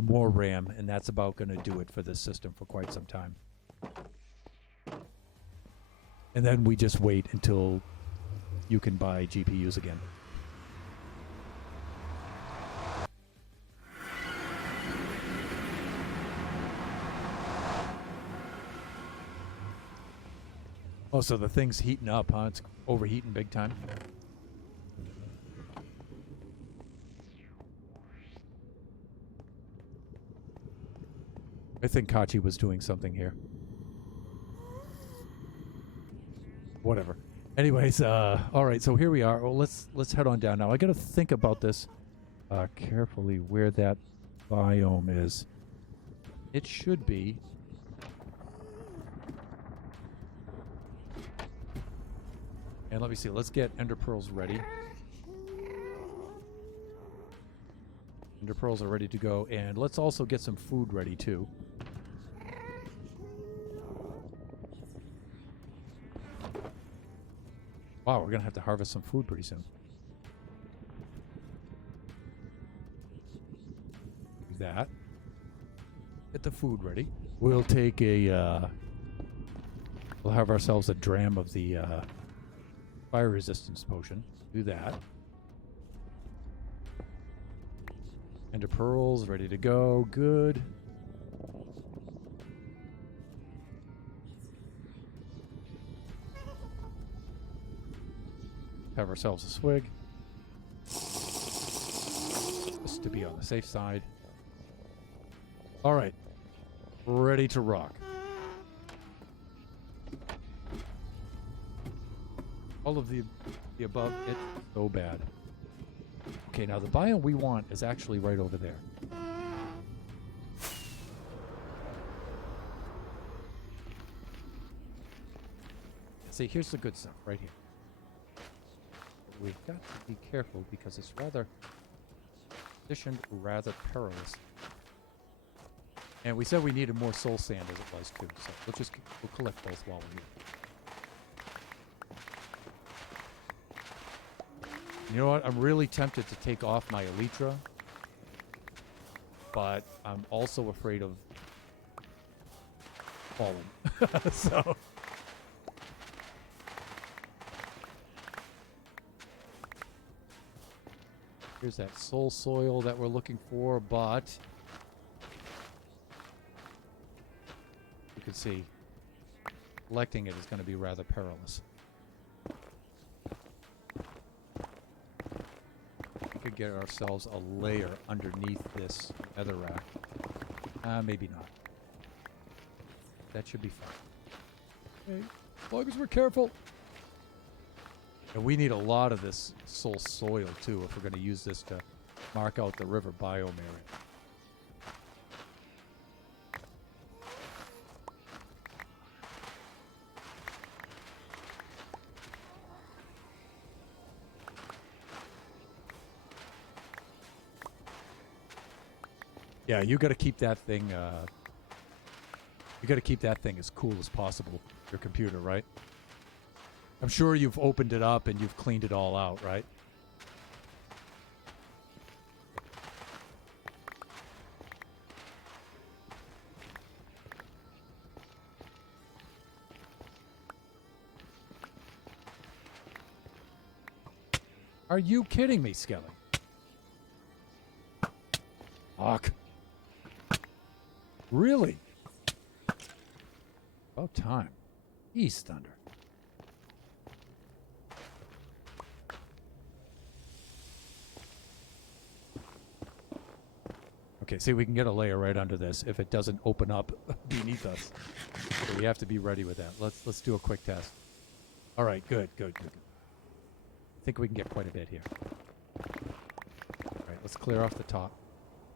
more RAM, and that's about going to do it for this system for quite some time. And then we just wait until you can buy GPUs again. Oh, so the thing's heating up, huh? It's overheating big time. I think Kachi was doing something here. Whatever. Anyways, all right, so here we are. Well, let's head on down now. I got to think about this carefully where that biome is. It should be and let me see. Let's get ender pearls ready. Ender pearls are ready to go, and let's also get some food ready too. Wow, we're gonna have to harvest some food pretty soon. Do that. Get the food ready. We'll take a, we'll have ourselves a dram of the, fire resistance potion. Do that. Ender pearls ready to go. Good. Have ourselves a swig. Just to be on the safe side. All right. Ready to rock. All of the above, it's so bad. Okay, now the biome we want is actually right over there. See, here's the good stuff right here. We've got to be careful because it's rather positioned, rather perilous. And we said we needed more soul sand as it was too, so we'll collect both while we're here. You know what? I'm really tempted to take off my elytra, but I'm also afraid of falling. So here's that soul soil that we're looking for, but you can see collecting it is going to be rather perilous. We could get ourselves a layer underneath this netherrack. Maybe not. That should be fine. Okay, as long as we're careful. And we need a lot of this soul soil too if we're going to use this to mark out the river biome area. Yeah, you got to keep that thing. You got to keep that thing as cool as possible. Your computer, right? I'm sure you've opened it up and you've cleaned it all out, right? Are you kidding me, Skelly? Fuck. Really? About time. East Thunder. Okay, see, we can get a layer right under this if it doesn't open up beneath us. So we have to be ready with that. Let's do a quick test. All right, good. I think we can get quite a bit here. All right, let's clear off the top.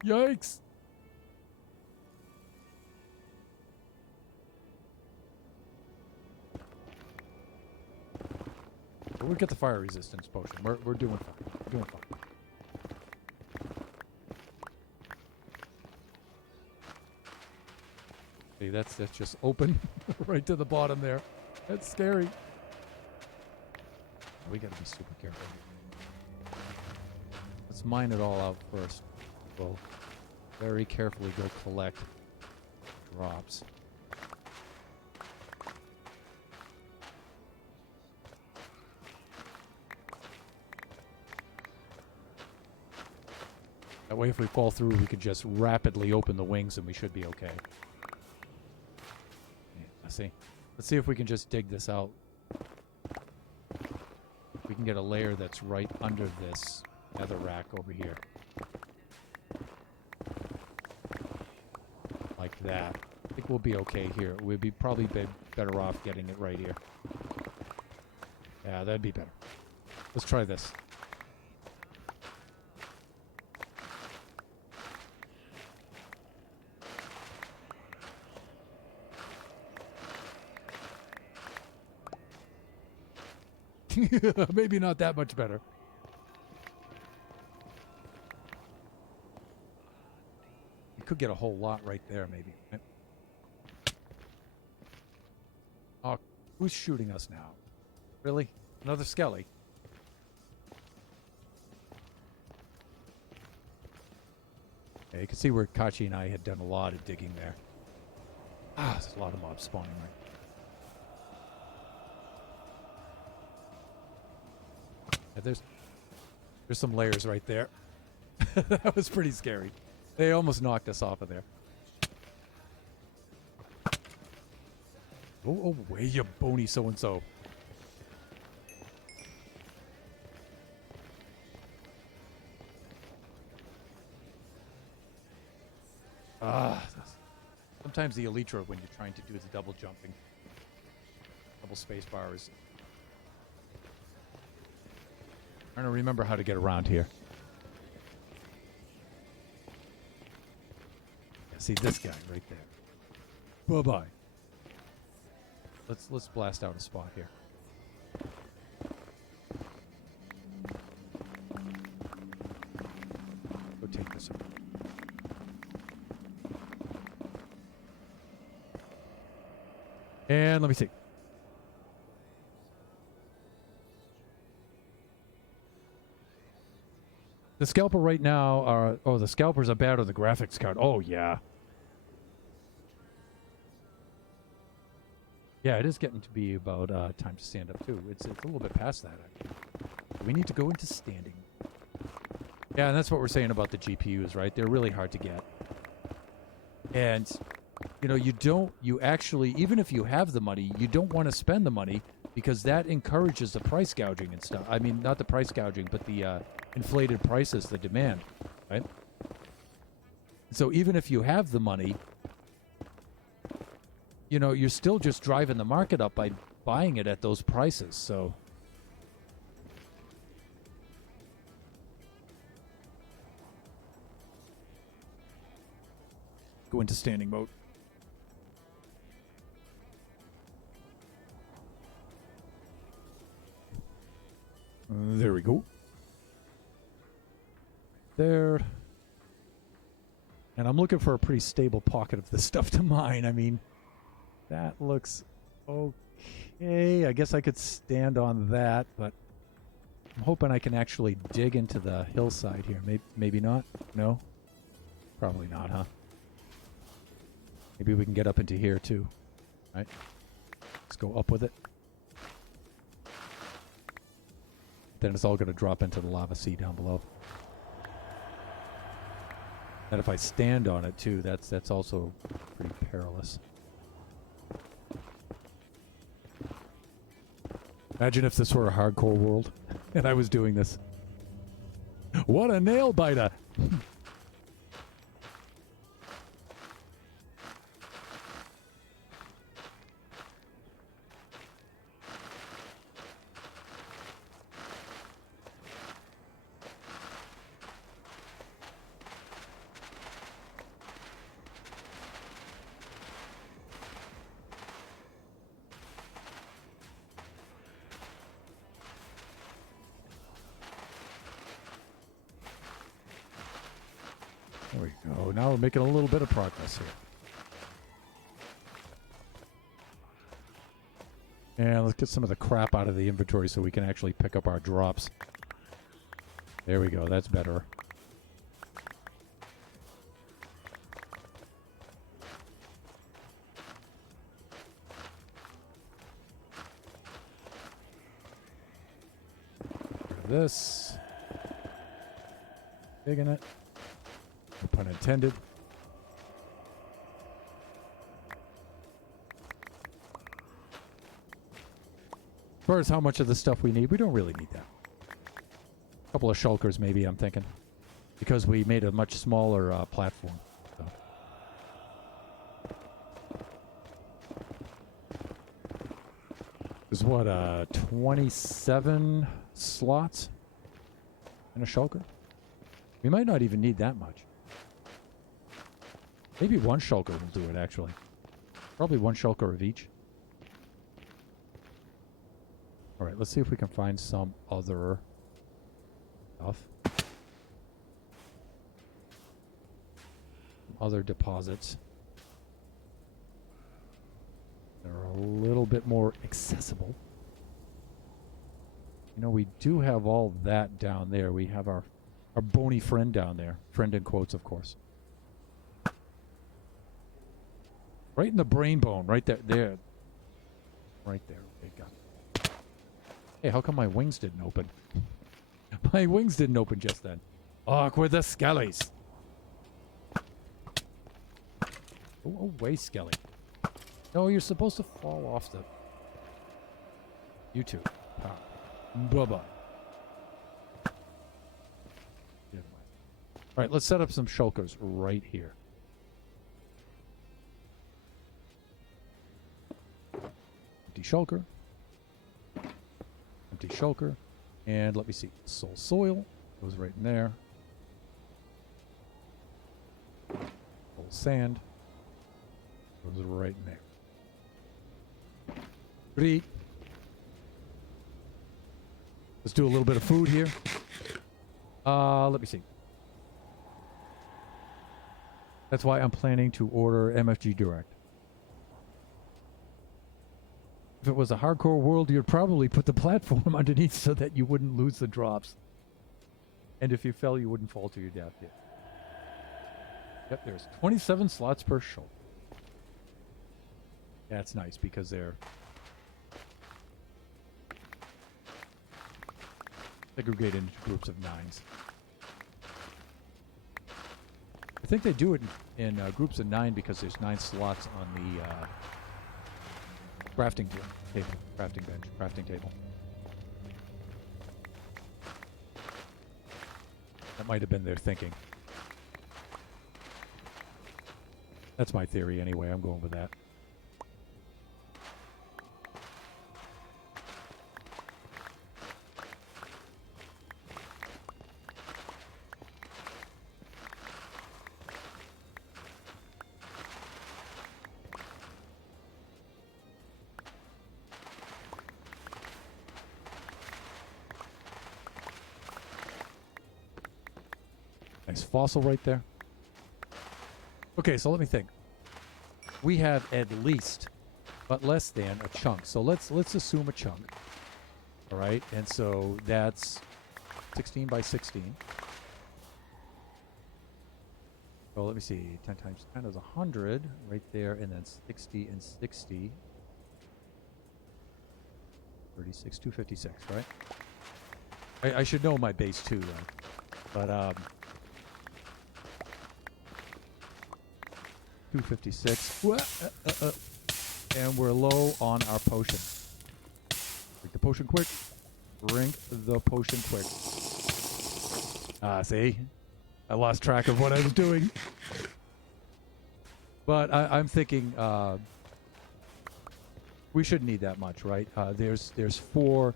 Yikes! We'll get the fire resistance potion. We're doing fine. We're doing fine. See, that's just open right to the bottom there. That's scary. We gotta be super careful. Let's mine it all out first. We'll very carefully go collect drops. That way if we fall through, we could just rapidly open the wings and we should be okay. Yeah, let's see if we can just dig this out can get a layer that's right under this nether rack over here. Like that. I think we'll be okay here. We'd be probably better off getting it right here. Yeah, that'd be better. Let's try this. Maybe not that much better. You could get a whole lot right there, maybe. Oh, who's shooting us now? Really? Another skelly? Yeah, you can see where Kachi and I had done a lot of digging there. Ah, there's a lot of mobs spawning right. Yeah, there's some layers right there. That was pretty scary. They almost knocked us off of there. Oh, away, you bony so-and-so. Sometimes the Elytra, when you're trying to do the double jumping, double space bars. Trying to remember how to get around here. Yeah, see this guy right there. Bye-bye. Let's blast out a spot here. Go take this over. And let me see. The scalper right now are... Oh, the scalpers are bad on the graphics card. Oh, yeah. Yeah, it is getting to be about time to stand up, too. It's a little bit past that, actually. We need to go into standing. Yeah, and that's what we're saying about the GPUs, right? They're really hard to get. And... You know, you actually, even if you have the money, you don't want to spend the money because that encourages the price gouging and stuff. I mean, not the price gouging, but the inflated prices, the demand, right? So even if you have the money, you know, you're still just driving the market up by buying it at those prices, so... Go into standing mode. There we go. There. And I'm looking for a pretty stable pocket of this stuff to mine. I mean, that looks okay. I guess I could stand on that, but I'm hoping I can actually dig into the hillside here. Maybe not. No? Probably not, huh? Maybe we can get up into here too. Right? Let's go up with it. Then it's all going to drop into the lava sea down below. And if I stand on it too, that's also pretty perilous. Imagine if this were a hardcore world and I was doing this. What a nail biter! There we go. Now we're making a little bit of progress here. And let's get some of the crap out of the inventory so we can actually pick up our drops. There we go. That's better. This. Digging it. No pun intended. far as how much of the stuff we need, we don't really need that. A couple of shulkers, maybe, I'm thinking. Because we made a much smaller platform. So. There's what, 27 slots in a shulker? We might not even need that much. Maybe one shulker will do it, actually. Probably one shulker of each. Alright, let's see if we can find some other stuff. Other deposits. They're a little bit more accessible. You know, we do have all that down there. We have our bony friend down there. Friend in quotes, of course. Right in the brain bone. Right there. There. Right there. Okay, got it. Hey, how come my wings didn't open? My wings didn't open just then. Awkward the skellies. Oh, away, Skelly. No, you're supposed to fall off the... YouTube. Bye-bye. Alright, let's set up some shulkers right here. Empty shulker. Empty shulker. And let me see. Soul soil goes right in there. Soul sand goes right in there. Great. Let's do a little bit of food here. Let me see. That's why I'm planning to order MFG Direct. If it was a hardcore world, you'd probably put the platform underneath so that you wouldn't lose the drops. And if you fell, you wouldn't fall to your death. Yeah. Yep, there's 27 slots per show. That's nice because they're segregated into groups of 9s. I think they do it in groups of 9 because there's 9 slots on the crafting table, crafting bench, crafting table. That might have been their thinking. That's my theory anyway. I'm going with that. Nice fossil right there. Okay, so let me think. We have at least, but less than a chunk. So let's assume a chunk. All right, and so that's 16 by 16. So let me see. 10 times 10 is 100 right there, and then 60 and 60. 36, 256, right? I should know my base too, though. But 256. And we're low on our potion. Drink the potion quick. Drink the potion quick. See? I lost track of what I was doing. But I'm thinking we shouldn't need that much, right? There's 4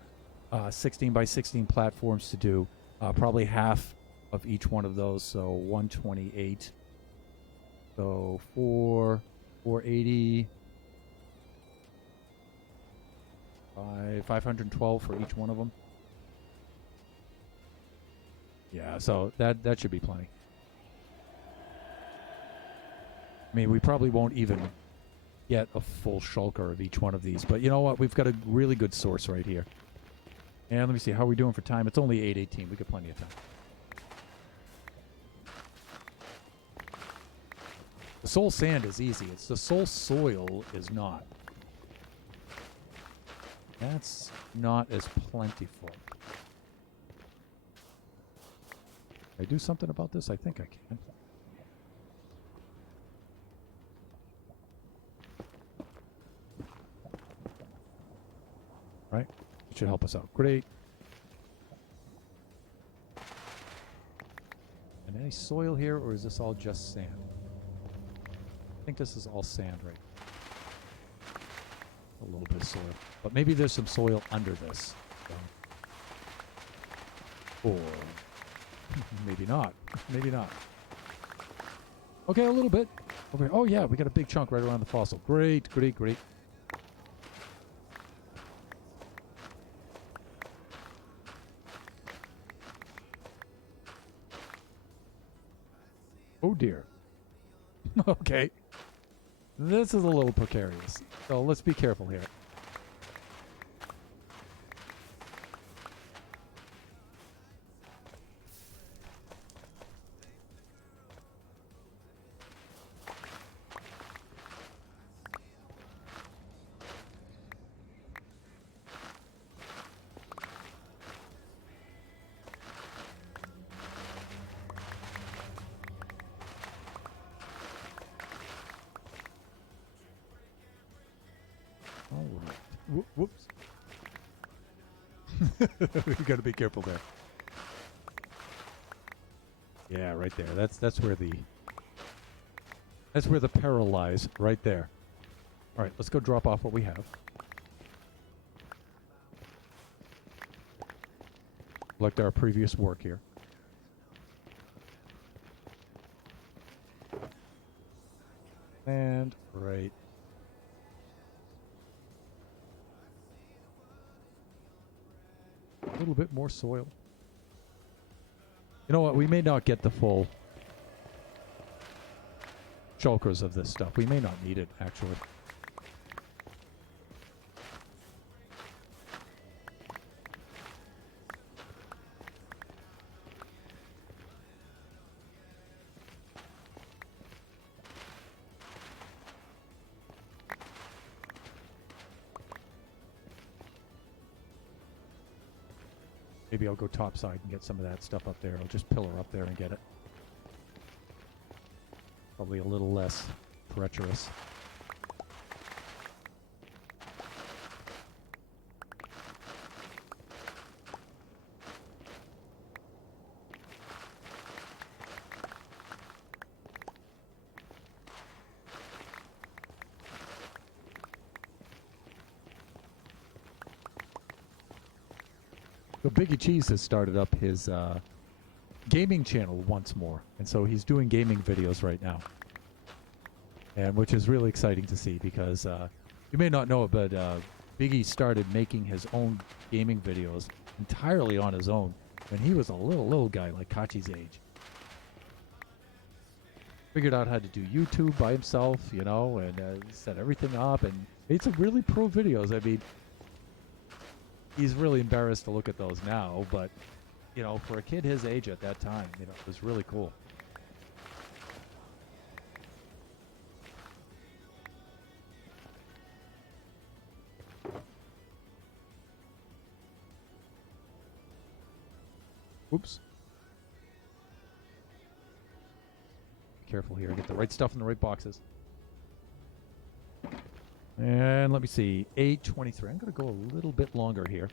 16 by 16 platforms to do. Probably half of each one of those, so 128. So 480, 512 for each one of them. Yeah, so that should be plenty. I mean, we probably won't even get a full shulker of each one of these, but you know what? We've got a really good source right here. And let me see, how are we doing for time? It's only 8:18. We got plenty of time. The soul sand is easy. It's the soul soil is not. That's not as plentiful. Can I do something about this? I think I can. Right? should help us out. Great. And any soil here, or is this all just sand? I think this is all sand, right? A little bit of soil. But maybe there's some soil under this. So. Or maybe not. Maybe not. Okay, a little bit. Over here. Oh, yeah, we got a big chunk right around the fossil. Great, great, great. Oh, dear. Okay. This is a little precarious. So let's be careful here. All right. Whoops. We got to be careful there. Yeah, right there. That's where the peril lies, right there. All right, let's go drop off what we have. Like our previous work here. And right. A little bit more soil. You know what? We may not get the full shulkers of this stuff. We may not need it, actually. Maybe I'll go topside and get some of that stuff up there. I'll just pillar up there and get it. Probably a little less treacherous. So Biggie Cheese has started up his gaming channel once more, and so he's doing gaming videos right now, and which is really exciting to see because you may not know it, but Biggie started making his own gaming videos entirely on his own when he was a little guy like Kachi's age. Figured out how to do YouTube by himself, you know, and set everything up and made some really pro videos. I mean, he's really embarrassed to look at those now, but, you know, for a kid his age at that time, you know, it was really cool. Oops. Be careful here. Get the right stuff in the right boxes. And let me see, 8:23. I'm going to go a little bit longer here.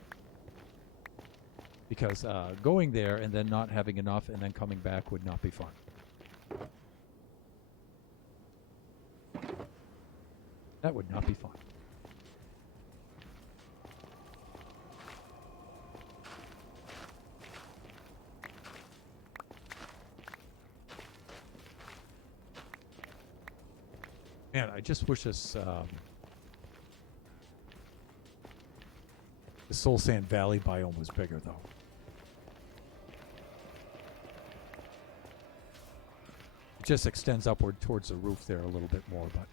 Because going there and then not having enough and then coming back would not be fun. That would not be fun. Man, I just wish this the Soul Sand Valley biome was bigger, though. It just extends upward towards the roof there a little bit more, but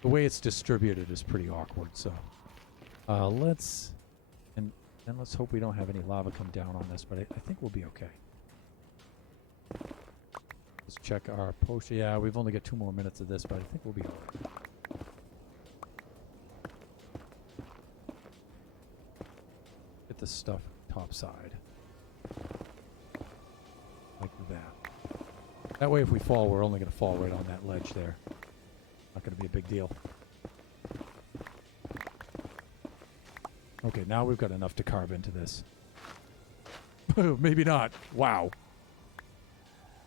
the way it's distributed is pretty awkward. So let's hope we don't have any lava come down on this, but I think we'll be okay. Let's check our potion. Yeah, we've only got 2 more minutes of this, but I think we'll be all right. Get this stuff topside. Like that. That way if we fall, we're only going to fall right on that ledge there. Not going to be a big deal. Okay, now we've got enough to carve into this. Maybe not. Wow.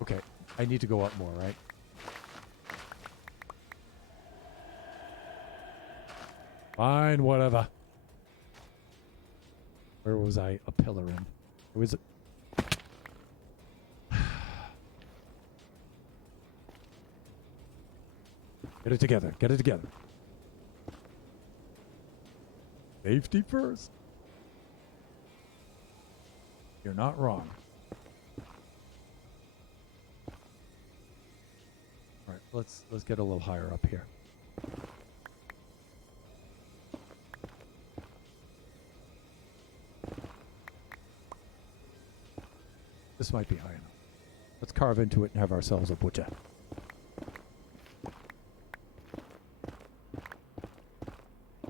Okay, I need to go up more, right? Fine, whatever. Where was I? A pillar in. Was it? Get it together. Get it together. Safety first. You're not wrong. All right, let's get a little higher up here. This might be high enough. Let's carve into it and have ourselves a butcher.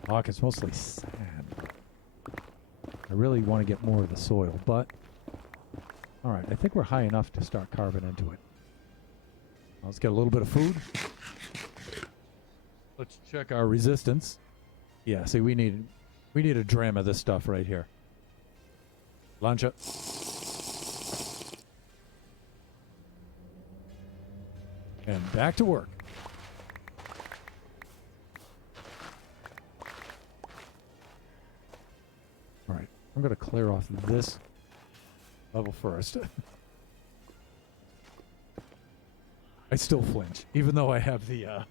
Rock is mostly sand. I really want to get more of the soil, but all right, I think we're high enough to start carving into it. Let's get a little bit of food. Let's check our resistance. Yeah, see, we need a dram of this stuff right here. Launch it. And back to work. All right, I'm going to clear off this level first. I still flinch, even though I have the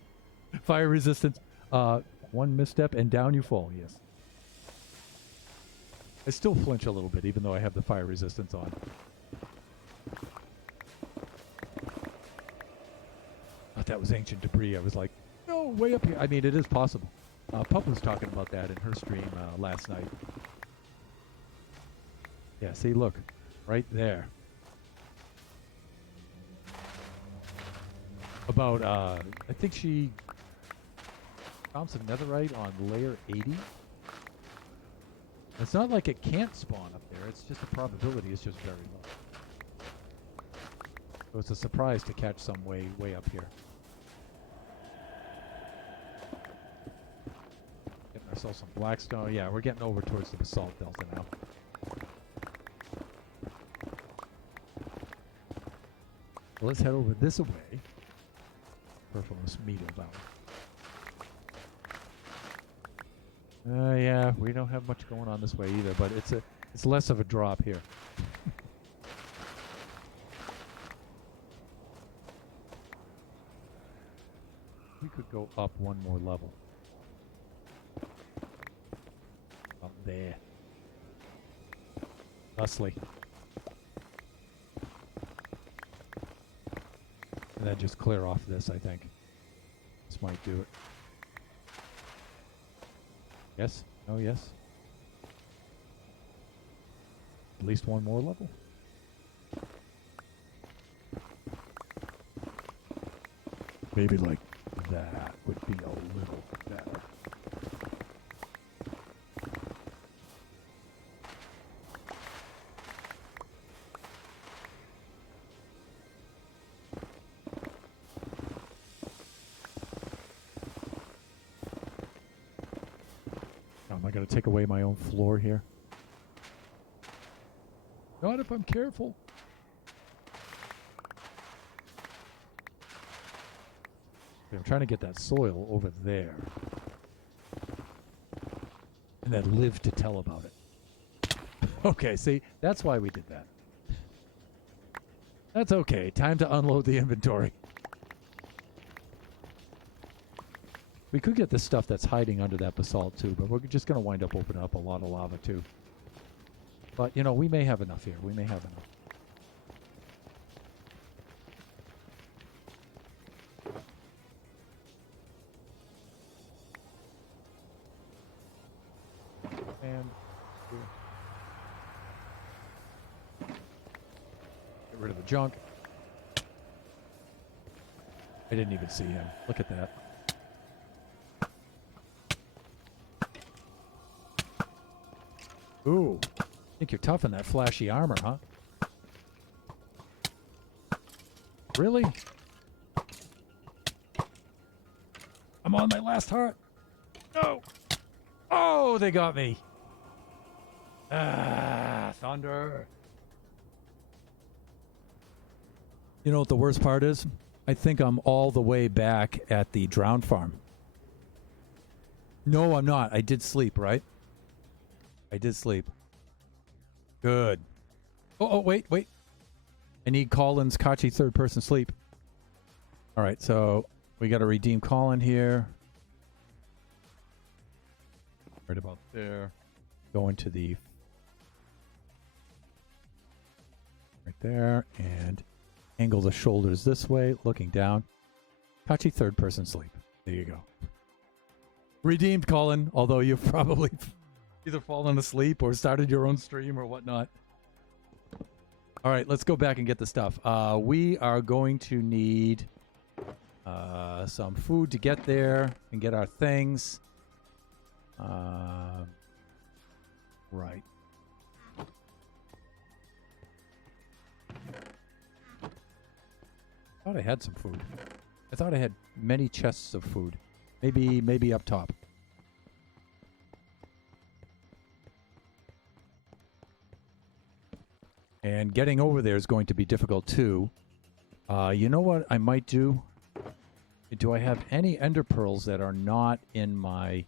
fire resistance. One misstep and down you fall, yes. I still flinch a little bit, even though I have the fire resistance on. Thought that was ancient debris. I was like, no, way up here. I mean, it is possible. Pup was talking about that in her stream last night. Yeah, see, look. Right there. About, I think she found some netherite on layer 80. It's not like it can't spawn up there. It's just the probability is just very low. So it's a surprise to catch some way up here. Getting ourselves some blackstone. Yeah, we're getting over towards the basalt delta now. Well, let's head over this way. Performance Meadow Valley. Yeah, we don't have much going on this way either, but it's less of a drop here. We could go up one more level. Up there. Thusly. And then just clear off this, I think. This might do it. Yes? Oh, yes. At least one more level. Maybe like that would be a little better. Am I going to take away my own floor here? Not if I'm careful. I'm trying to get that soil over there. And then live to tell about it. Okay, see, that's why we did that. That's okay. Time to unload the inventory. We could get this stuff that's hiding under that basalt too, but we're just going to wind up opening up a lot of lava too. But, you know, we may have enough here. We may have enough. And get rid of the junk. I didn't even see him. Look at that. Ooh. Think you're tough in that flashy armor, huh? Really? I'm on my last heart. No. Oh, they got me. Ah, thunder. You know what the worst part is? I think I'm all the way back at the drowned farm. No, I'm not. I did sleep, right? I did sleep. Good. Oh, wait. I need Colin's Kachi third person sleep. All right, so we got to redeem Colin here. Right about there. Go into the... right there, and angle the shoulders this way, looking down. Kachi third person sleep. There you go. Redeemed, Colin, although you've probably either fallen asleep or started your own stream or whatnot. All right, let's go back and get the stuff. We are going to need some food to get there and get our things. Right. I thought I had some food. I thought I had many chests of food. Maybe up top. And getting over there is going to be difficult too. You know what I might do? Do I have any ender pearls that are not in my...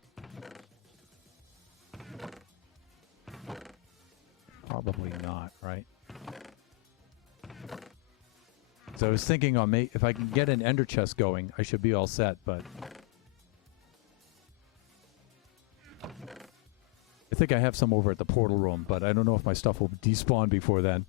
Probably not, right? So I was thinking on if I can get an ender chest going, I should be all set, but... I think I have some over at the portal room, but I don't know if my stuff will despawn before then.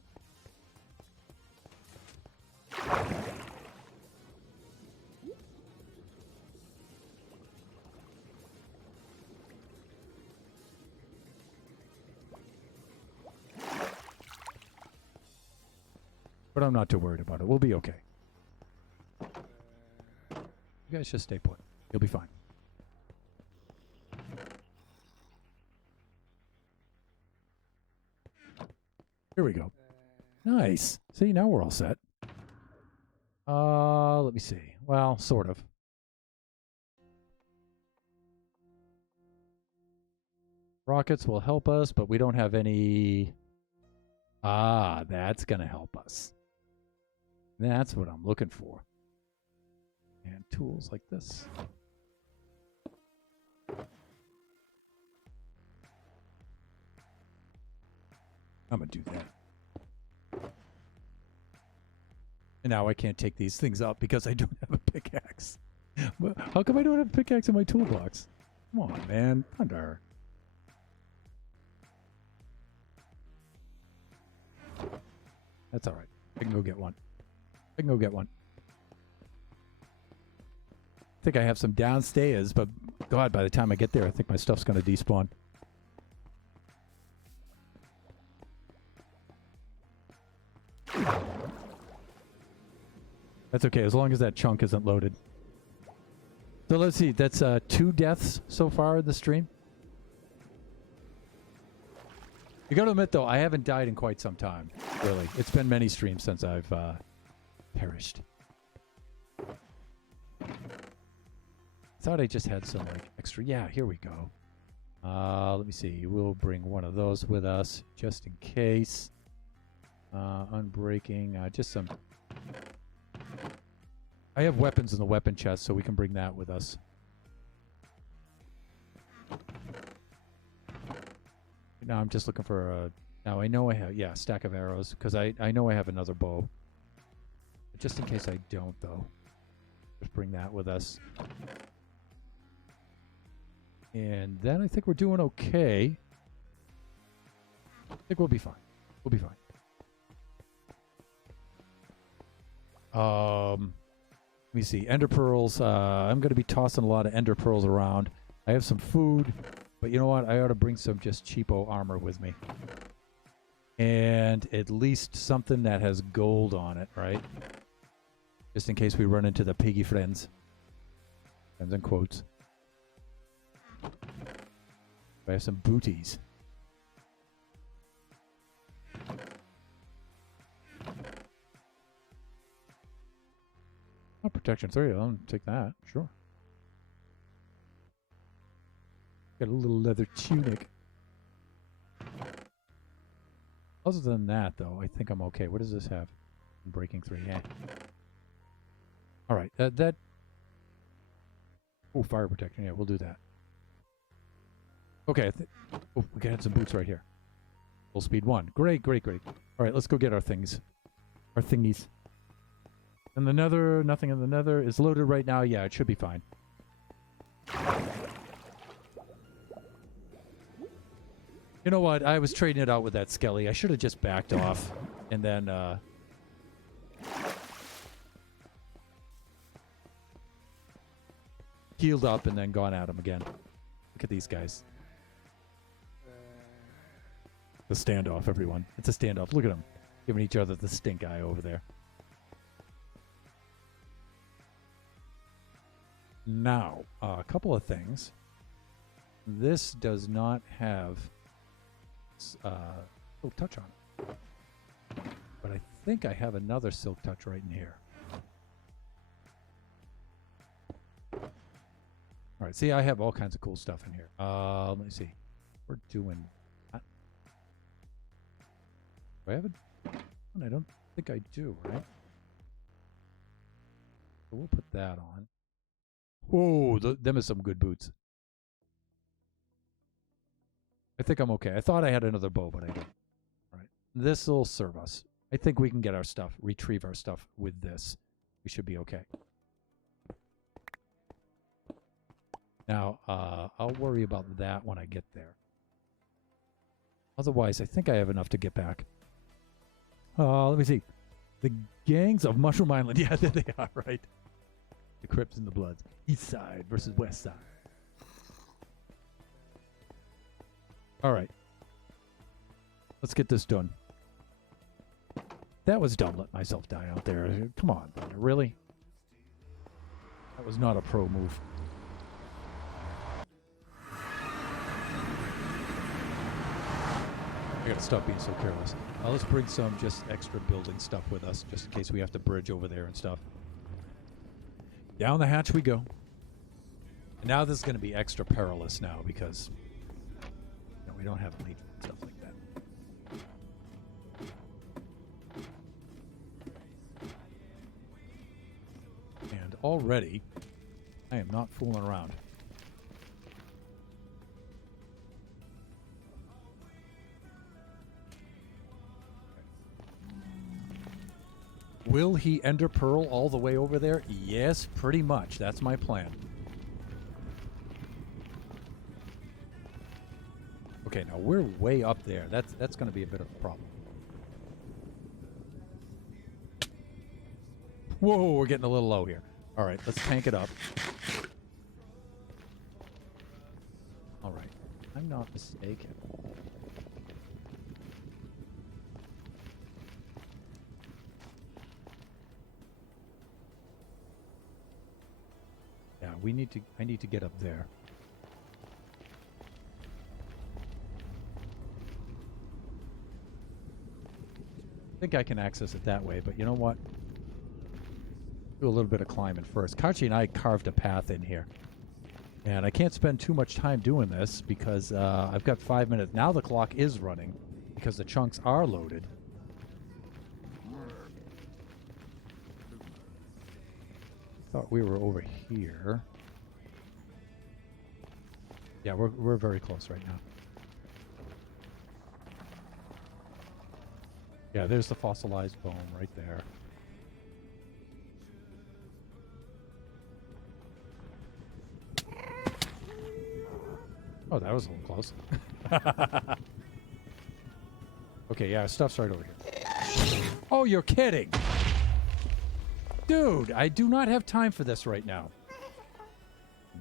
But I'm not too worried about it. We'll be okay. You guys just stay put. You'll be fine. Here we go. Nice. See, now we're all set. Let me see. Well, sort of. Rockets will help us, but we don't have any... Ah, that's gonna help us. That's what I'm looking for. And tools like this. I'm gonna do that. And now I can't take these things up because I don't have a pickaxe. How come I don't have a pickaxe in my toolbox? Come on, man. Thunder. That's alright. I can go get one. I think I have some downstairs, but God, by the time I get there, I think my stuff's going to despawn. That's okay, as long as that chunk isn't loaded. So let's see, that's 2 deaths so far in the stream. You gotta admit, though, I haven't died in quite some time, really. It's been many streams since I've perished. Thought I just had some like extra. Yeah, here we go. Let me see. We'll bring one of those with us just in case. Unbreaking. Just some. I have weapons in the weapon chest, so we can bring that with us. Now I'm just looking for a... Now I know I have... Yeah, stack of arrows, because I know I have another bow. But just in case I don't, though. Just bring that with us. And then I think we're doing okay. I think we'll be fine. We'll be fine. Let me see. Ender pearls. I'm going to be tossing a lot of ender pearls around. I have some food. But you know what? I ought to bring some just cheapo armor with me. And at least something that has gold on it, right? Just in case we run into the piggy friends. Friends in quotes. I have some booties. Oh, protection 3. I'll take that. Sure. Got a little leather tunic. Other than that, though, I think I'm okay. What does this have? Breaking 3. Yeah. All right. That. Oh, fire protection. Yeah, we'll do that. Okay. Oh, we can add some boots right here. Full speed 1. Great, great, great. All right, let's go get our things. Our thingies. And the nether, nothing in the nether is loaded right now. Yeah, it should be fine. You know what? I was trading it out with that Skelly. I should have just backed off and then healed up and then gone at him again. Look at these guys. The standoff, everyone. It's a standoff. Look at them. Giving each other the stink eye over there. Now, a couple of things. This does not have silk touch on it. But I think I have another silk touch right in here. All right, see, I have all kinds of cool stuff in here. Let me see. We're doing that. Do I have it? I don't think I do, right? So we'll put that on. Whoa, them are some good boots. I think I'm okay. I thought I had another bow, but I don't. All right. This will serve us. I think we can get our stuff, retrieve our stuff with this. We should be okay. Now, I'll worry about that when I get there. Otherwise, I think I have enough to get back. Let me see. The gangs of Mushroom Island. Yeah, there they are, right? The Crips and the Bloods. East side versus west side. All right. Let's get this done. That was dumb, letting myself die out there. Come on, brother. Really? That was not a pro move. I gotta stop being so careless. Let's bring some just extra building stuff with us, just in case we have to bridge over there and stuff. Down the hatch we go. And now this is going to be extra perilous now because we don't have lead and stuff like that. And already, I am not fooling around. Will he ender pearl all the way over there? Yes, pretty much. That's my plan. Okay, now we're way up there. That's going to be a bit of a problem. Whoa, we're getting a little low here. All right, let's tank it up. All right, I'm not mistaken. Yeah, I need to get up there. I think I can access it that way, but you know what? Do a little bit of climbing first. Kachi and I carved a path in here. And I can't spend too much time doing this because I've got 5 minutes. Now the clock is running because the chunks are loaded. Thought we were over here. Yeah, we're very close right now. Yeah, there's the fossilized bone right there. Oh, that was a little close. Okay, yeah, stuff's right over here. Oh, you're kidding! Dude, I do not have time for this right now.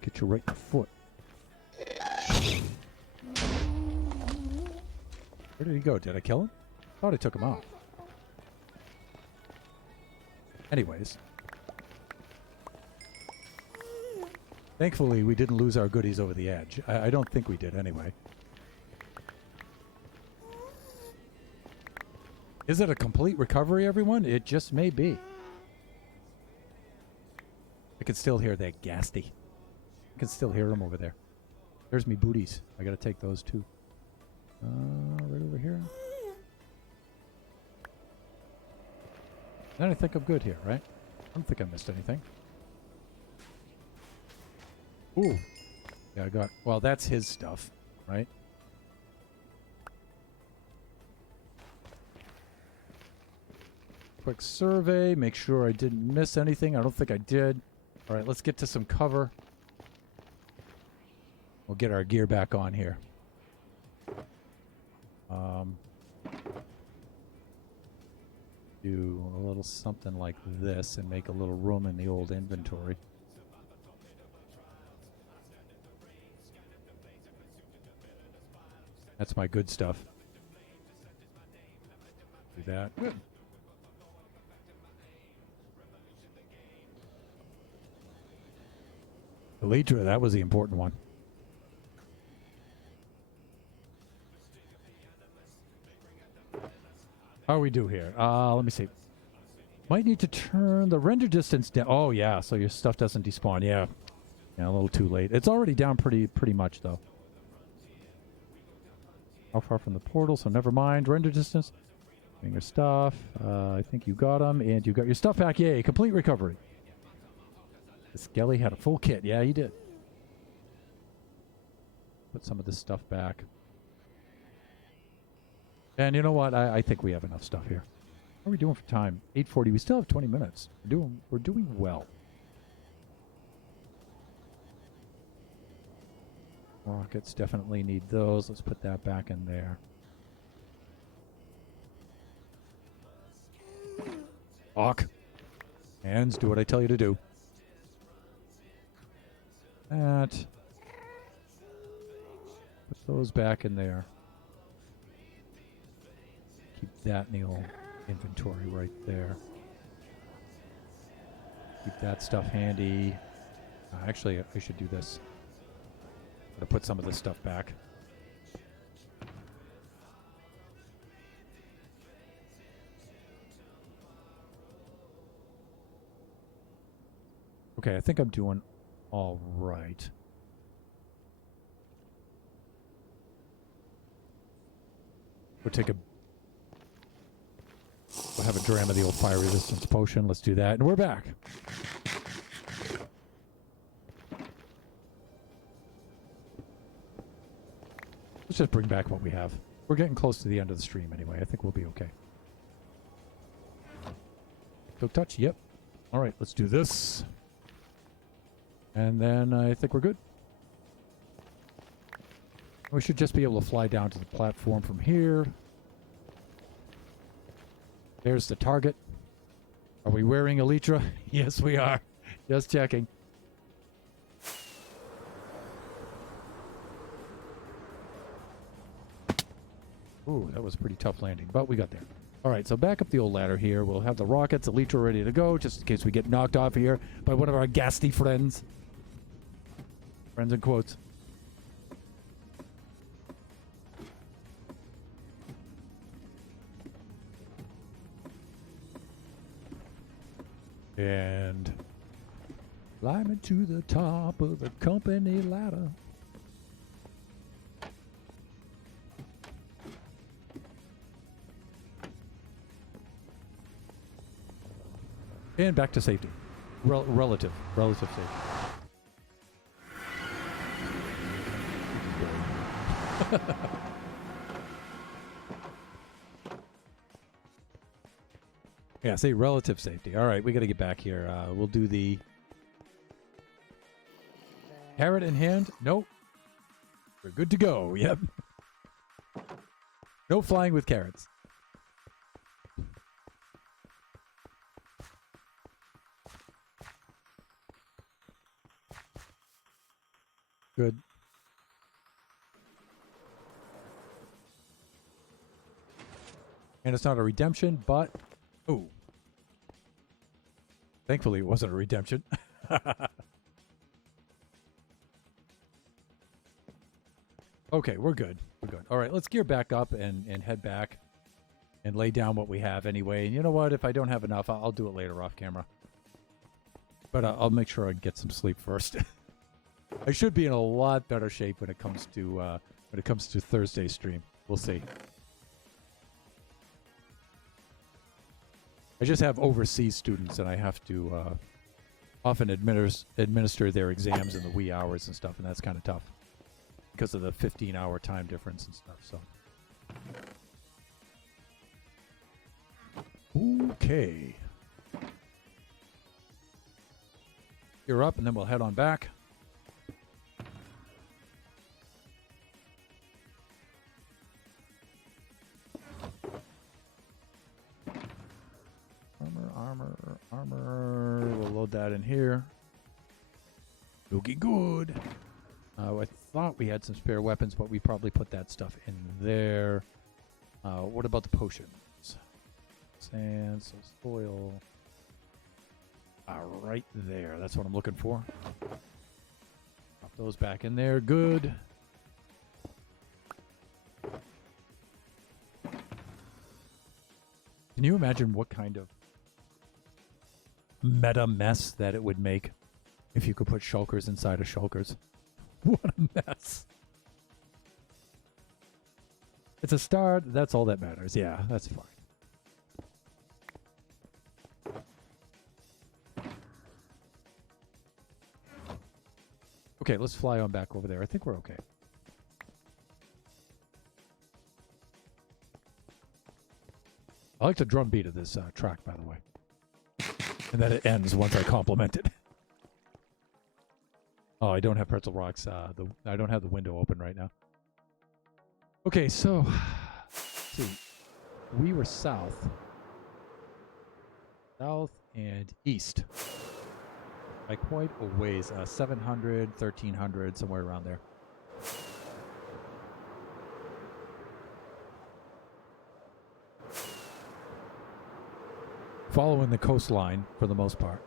Get you right in the foot. Where did he go? Did I kill him? Thought I took him out. Anyways. Thankfully, we didn't lose our goodies over the edge. I don't think we did anyway. Is it a complete recovery, everyone? It just may be. I can still hear that Gasty. I can still hear him over there. There's me booties. I gotta take those too. Right over here. Then I think I'm good here, right? I don't think I missed anything. Ooh. Yeah, I got... Well, that's his stuff, right? Quick survey. Make sure I didn't miss anything. I don't think I did. All right, let's get to some cover. We'll get our gear back on here. Do a little something like this and make a little room in the old inventory. That's my good stuff. Do that. Good. Elytra, that was the important one. How do we do here? Let me see. Might need to turn the render distance down. Oh, yeah, so your stuff doesn't despawn. Yeah. Yeah, a little too late. It's already down pretty much, though. How far from the portal? So never mind. Render distance. Getting your stuff. I think you got them, and you got your stuff back. Yay, complete recovery. Skelly had a full kit. Yeah, he did. Put some of this stuff back. And you know what? I think we have enough stuff here. How are we doing for time? 8:40. We still have 20 minutes. We're doing well. Rockets definitely need those. Let's put that back in there. Hawk. Hands, do what I tell you to do. That. Put those back in there. Keep that in the old inventory right there. Keep that stuff handy. Actually, I should do this. Gotta put some of this stuff back. Okay, I think I'm doing all right. We'll have a dram of the old fire resistance potion. Let's do that. And we're back. Let's just bring back what we have. We're getting close to the end of the stream anyway. I think we'll be okay. Silk touch. Yep. All right, let's do this. And then I think we're good. We should just be able to fly down to the platform from here. There's the target. Are we wearing Elytra? Yes, we are. Just checking. Ooh, that was a pretty tough landing, but we got there. All right, so back up the old ladder here. We'll have the rockets, Elytra ready to go, just in case we get knocked off here by one of our ghastly friends. Friends in quotes. And climbing to the top of the company ladder. And back to safety. Relative safety. Yeah, say relative safety. All right, we got to get back here. We'll do the carrot in hand. Nope. We're good to go. Yep. No flying with carrots. Good. And it's not a redemption, but... Ooh. Thankfully, it wasn't a redemption. Okay, we're good. We're good. All right, let's gear back up and head back and lay down what we have anyway. And you know what? If I don't have enough, I'll do it later off camera. But I'll make sure I get some sleep first. I should be in a lot better shape when it comes to Thursday's stream. We'll see. I just have overseas students, and I have to often administer their exams in the wee hours and stuff, and that's kind of tough because of the 15-hour time difference and stuff. So, okay, you're up, and then we'll head on back. Armor. We'll load that in here. Looking good. I thought we had some spare weapons, but we probably put that stuff in there. What about the potions? Sand, soil. Right there. That's what I'm looking for. Drop those back in there. Good. Can you imagine what kind of meta mess that it would make if you could put shulkers inside of shulkers? What a mess. It's a start. That's all that matters. Yeah, that's fine. Okay, let's fly on back over there. I think we're okay. I like the drum beat of this track, by the way. And then it ends once I compliment it. Oh, I don't have Pretzel Rocks. I don't have the window open right now. Okay, so let's see. We were south and east by quite a ways. 700, 1300, somewhere around there. Following the coastline for the most part.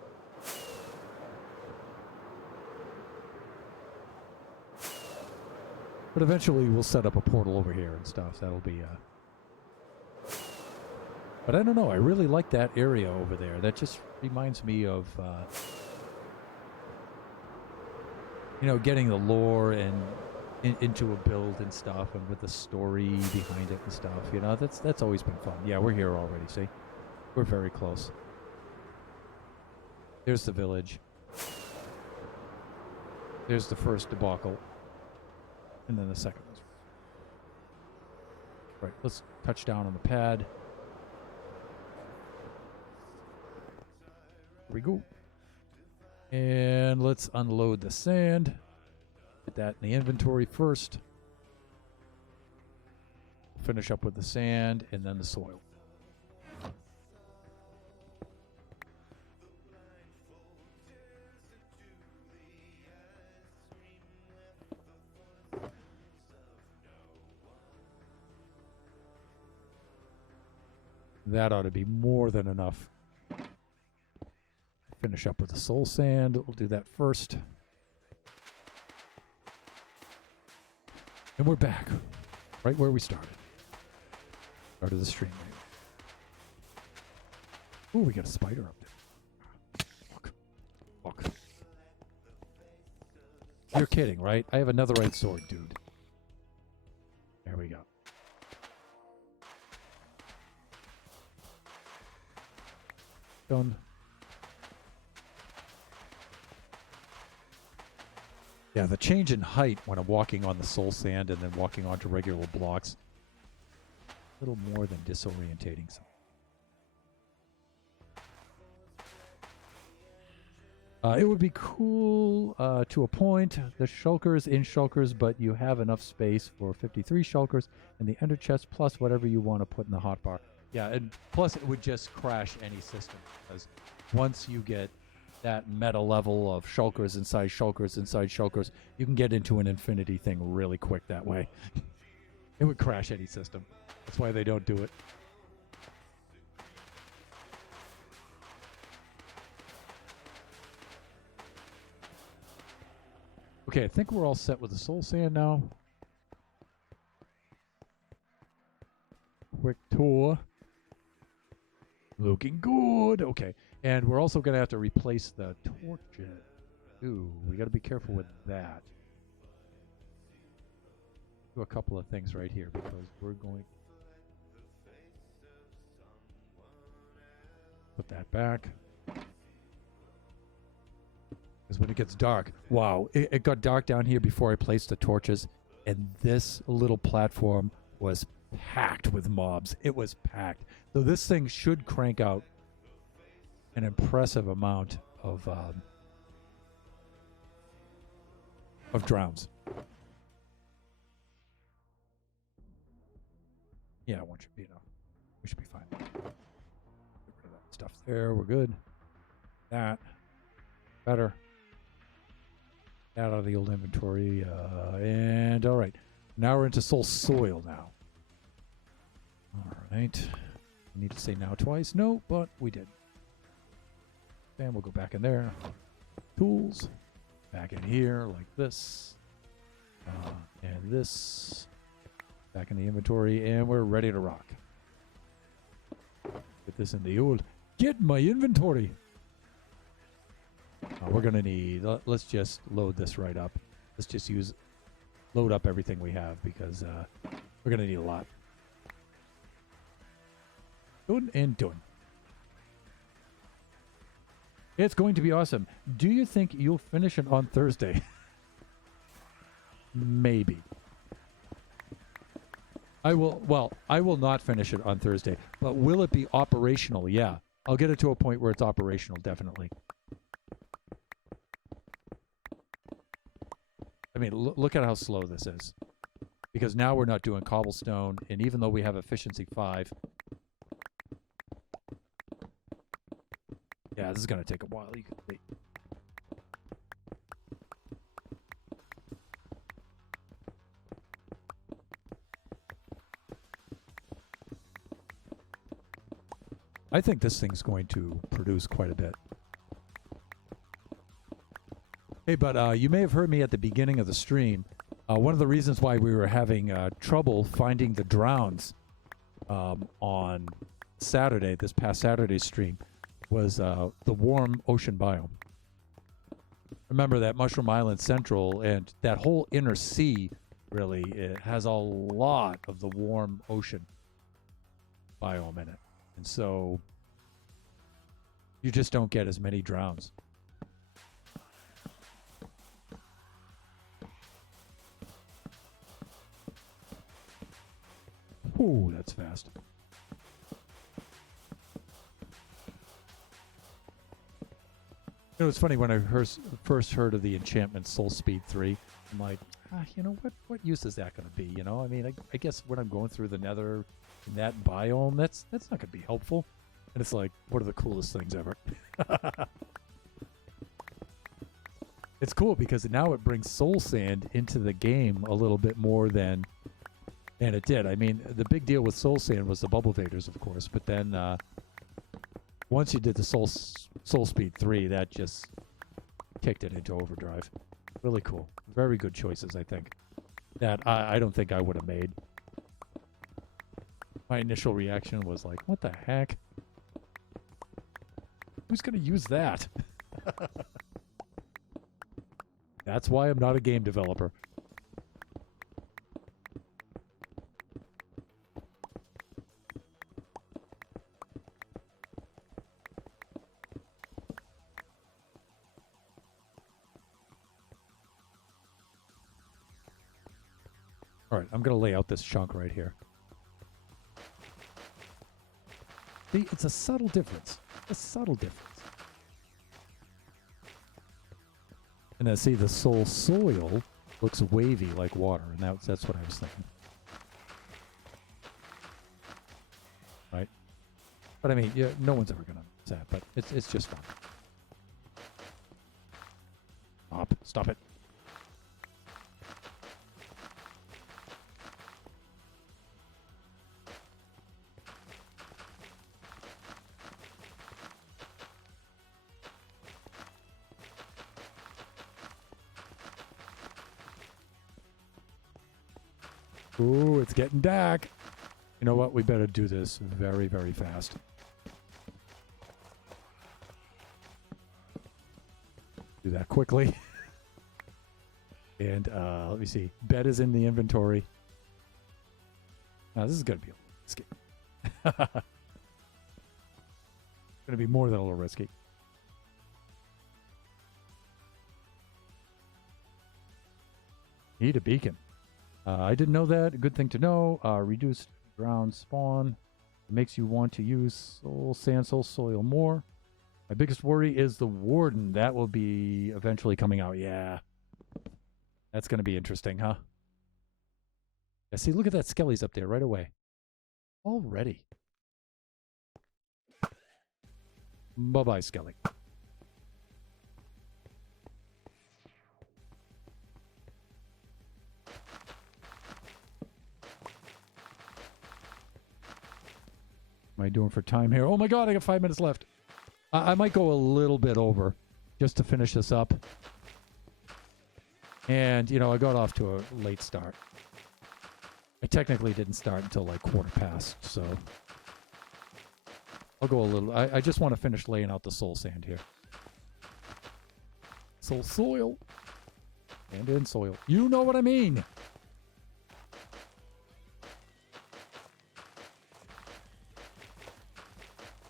But eventually we'll set up a portal over here and stuff. That'll be But I don't know. I really like that area over there. That just reminds me of getting the lore and into a build and stuff, and with the story behind it and stuff. That's always been fun. Yeah, we're here already. See? We're very close. There's the village. There's the first debacle. And then the second one. Right, let's touch down on the pad. Here we go. And let's unload the sand. Put that in the inventory first. Finish up with the sand and then the soil. That ought to be more than enough. Finish up with the soul sand. We'll do that first. And we're back. Right where we started. Started the stream. Ooh, we got a spider up there. Look. You're kidding, right? I have another right sword, dude. There we go. Done. Yeah, the change in height when I'm walking on the soul sand and then walking onto regular blocks, a little more than disorientating. It would be cool to a point, the shulkers in shulkers, but you have enough space for 53 shulkers in the ender chest plus whatever you want to put in the hotbar. Yeah, and plus it would just crash any system, because once you get that meta level of shulkers inside shulkers inside shulkers, you can get into an infinity thing really quick that way. It would crash any system. That's why they don't do it. Okay, I think we're all set with the soul sand now. Quick tour. Looking good. Okay. And we're also going to have to replace the torches. Ooh, we got to be careful with that. Do a couple of things right here because we're going... Put that back. Because when it gets dark, wow, it got dark down here before I placed the torches, and this little platform was packed with mobs. It was packed. So this thing should crank out an impressive amount of drowns. Yeah, one should be enough. We should be fine. Get rid of that stuff there. We're good. That. Better. Out of the old inventory. And all right. Now we're into soul soil now. All right. We need to say now twice. No, but we did. And we'll go back in there. Tools. Back in here like this. And this. Back in the inventory. And we're ready to rock. Get this in the old. Get my inventory. We're going to need, let's just load this right up. Let's just load up everything we have because we're going to need a lot. Done and done. It's going to be awesome. Do you think you'll finish it on Thursday? Maybe. I will not finish it on Thursday, but will it be operational? Yeah. I'll get it to a point where it's operational, definitely. I mean, look at how slow this is. Because now we're not doing cobblestone, and even though we have efficiency 5... Yeah, this is going to take a while. You can wait. I think this thing's going to produce quite a bit. Hey, but you may have heard me at the beginning of the stream. One of the reasons why we were having trouble finding the drowns on Saturday, this past Saturday's stream, was the warm ocean biome. Remember that Mushroom Island Central and that whole inner sea, really, it has a lot of the warm ocean biome in it. And so you just don't get as many drowns. Ooh, that's fast. You know, it's funny, when I first heard of the enchantment Soul Speed 3, I'm like, you know, what use is that going to be? You know, I mean, I guess when I'm going through the nether in that biome, that's not going to be helpful. And it's like, what are the coolest things ever? It's cool because now it brings soul sand into the game a little bit more than it did. I mean, the big deal with soul sand was the bubble vaders, of course, but then once you did the Soul Speed 3, that just kicked it into overdrive. Really cool. Very good choices, I think. That I don't think I would have made. My initial reaction was like, what the heck? Who's going to use that? That's why I'm not a game developer. All right, I'm going to lay out this chunk right here. See, it's a subtle difference. A subtle difference. And then see, the soul soil looks wavy like water, and that's what I was thinking. Right? But I mean, yeah, no one's ever going to say it, but it's just fun. Stop it. Ooh, it's getting dark. You know what? We better do this very, very fast. Do that quickly. And let me see. Bed is in the inventory. Now, this is going to be a escape. Going to to be more than a little risky. Need a beacon. I didn't know that. A good thing to know. Reduced ground spawn. It makes you want to use sand soil more. My biggest worry is the warden. That will be eventually coming out. Yeah. That's going to be interesting, huh? Yeah, see, look at that Skelly's up there right away. Already. Bye-bye, Skelly. Am I doing for time here? Oh my god, I got 5 minutes left. I might go a little bit over just to finish this up. And, you know, I got off to a late start. I technically didn't start until like 1:15, so I'll go a little. I just want to finish laying out the soul sand here. Soul soil. And in soil. You know what I mean.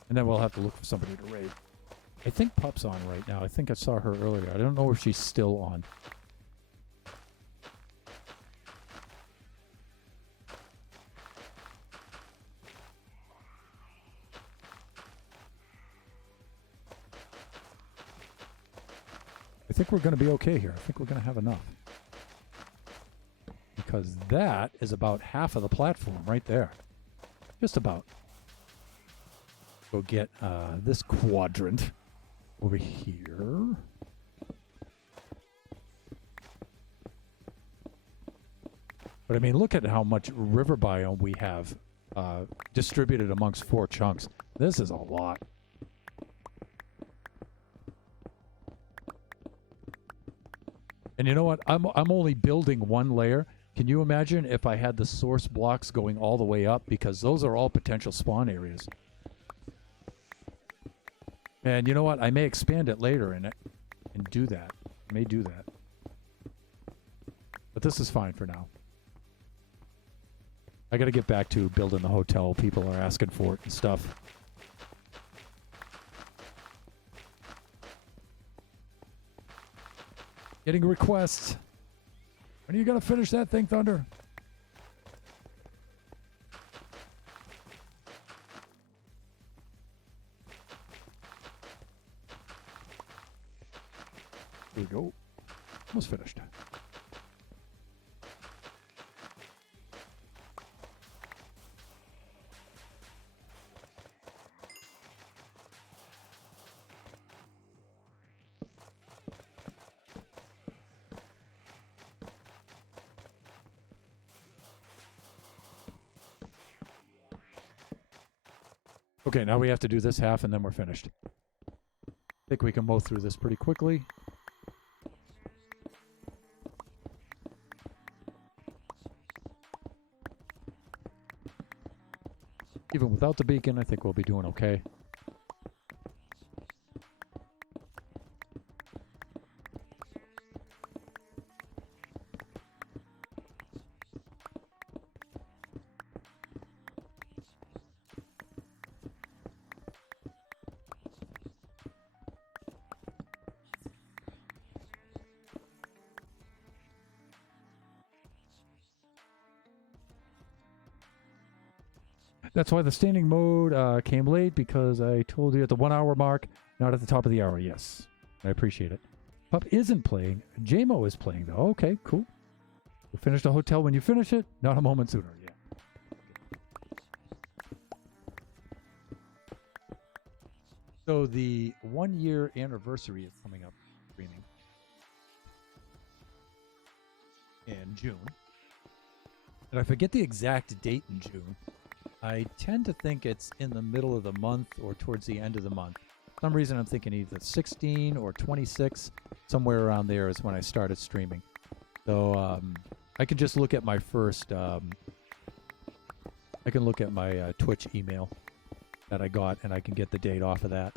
And then we'll have to look for somebody to raid. I think Pup's on right now. I think I saw her earlier. I don't know if she's still on. I think we're going to be okay here. I think we're going to have enough. Because that is about half of the platform right there. Just about. Go get this quadrant over here. But I mean, look at how much river biome we have distributed amongst 4 chunks. This is a lot. And you know what? I'm only building 1 layer. Can you imagine if I had the source blocks going all the way up? Because those are all potential spawn areas. And you know what? I may expand it later and do that. I may do that. But this is fine for now. I got to get back to building the hotel. People are asking for it and stuff. Getting requests. When are you going to finish that thing, Thunder? Here we go. Almost finished. Okay, now we have to do this half and then we're finished. I think we can mow through this pretty quickly. Even without the beacon, I think we'll be doing okay. That's why the standing mode came late, because I told you at the 1 hour mark, not at the top of the hour. Yes, I appreciate it. Pup isn't playing. JMO is playing, though. Okay, cool. You'll finish the hotel when you finish it, not a moment sooner. Yeah. So the 1 year anniversary is coming up, streaming in June. And I forget the exact date in June. I tend to think it's in the middle of the month or towards the end of the month. For some reason I'm thinking either 16 or 26, somewhere around there is when I started streaming. So I can just look at my first, I can look at my Twitch email that I got and I can get the date off of that.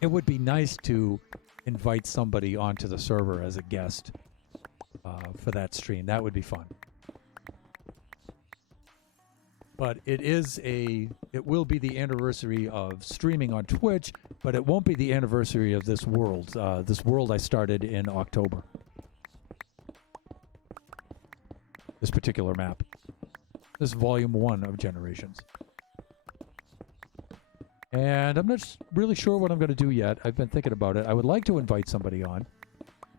It would be nice to invite somebody onto the server as a guest for that stream. That would be fun. But it it will be the anniversary of streaming on Twitch, but it won't be the anniversary of this world. This world I started in October. This particular map. This is volume 1 of Generations. And I'm not really sure what I'm going to do yet. I've been thinking about it. I would like to invite somebody on.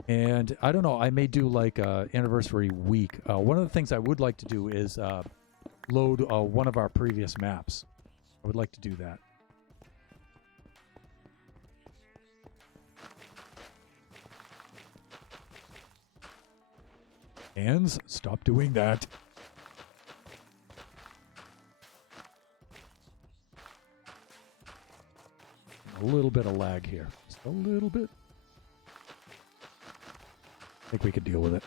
And I don't know, I may do like an anniversary week. One of the things I would like to do is load one of our previous maps. I would like to do that. Hands, stop doing that. A little bit of lag here. Just a little bit. I think we could deal with it.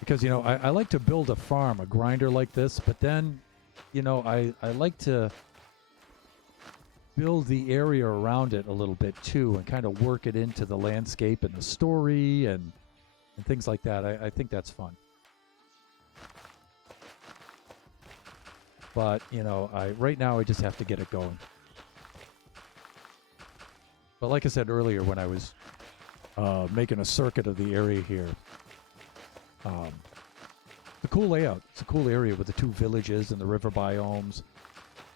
Because, you know, I like to build a farm, a grinder like this, but then, you know, I like to build the area around it a little bit too and kind of work it into the landscape and the story and things like that. I think that's fun. But, you know, right now I just have to get it going. But like I said earlier when I was making a circuit of the area here, it's a cool layout. It's a cool area with the 2 villages and the river biomes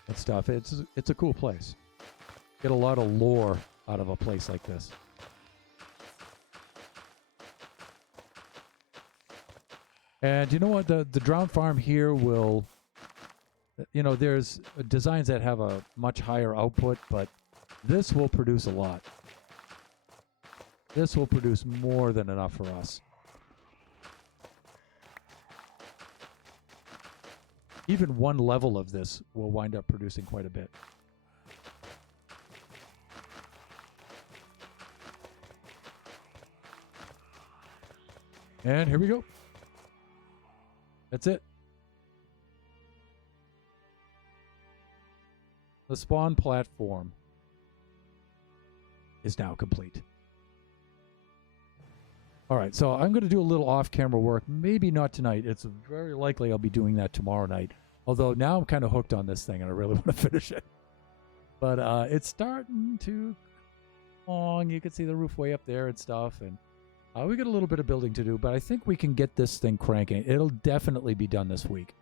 and stuff. It's a cool place. Get a lot of lore out of a place like this. And you know what? The Drowned Farm here will, you know, there's designs that have a much higher output, but this will produce a lot. This will produce more than enough for us. Even one level of this will wind up producing quite a bit. And here we go. That's it. The spawn platform is now complete. All right, so I'm going to do a little off-camera work. Maybe not tonight. It's very likely I'll be doing that tomorrow night. Although now I'm kind of hooked on this thing and I really want to finish it. But it's starting to long. You can see the roof way up there and stuff. And we got a little bit of building to do, but I think we can get this thing cranking. It'll definitely be done this week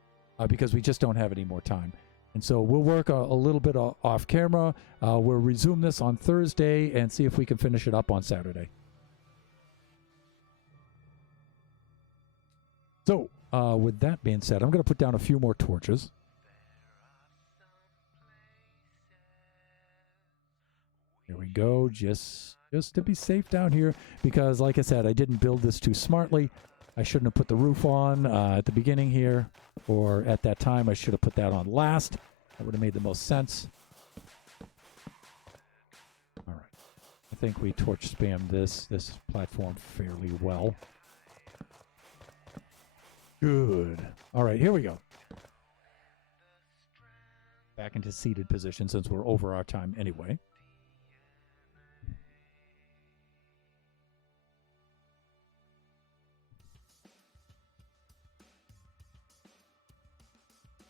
because we just don't have any more time. And so we'll work a little bit off camera. We'll resume this on Thursday and see if we can finish it up on Saturday. So, with that being said, I'm going to put down a few more torches. Here we go, just to be safe down here, because like I said, I didn't build this too smartly. I shouldn't have put the roof on at the beginning here, or at that time I should have put that on last. That would have made the most sense. All right, I think we torch spam this platform fairly well. Good. All right, here we go. Back into seated position since we're over our time anyway.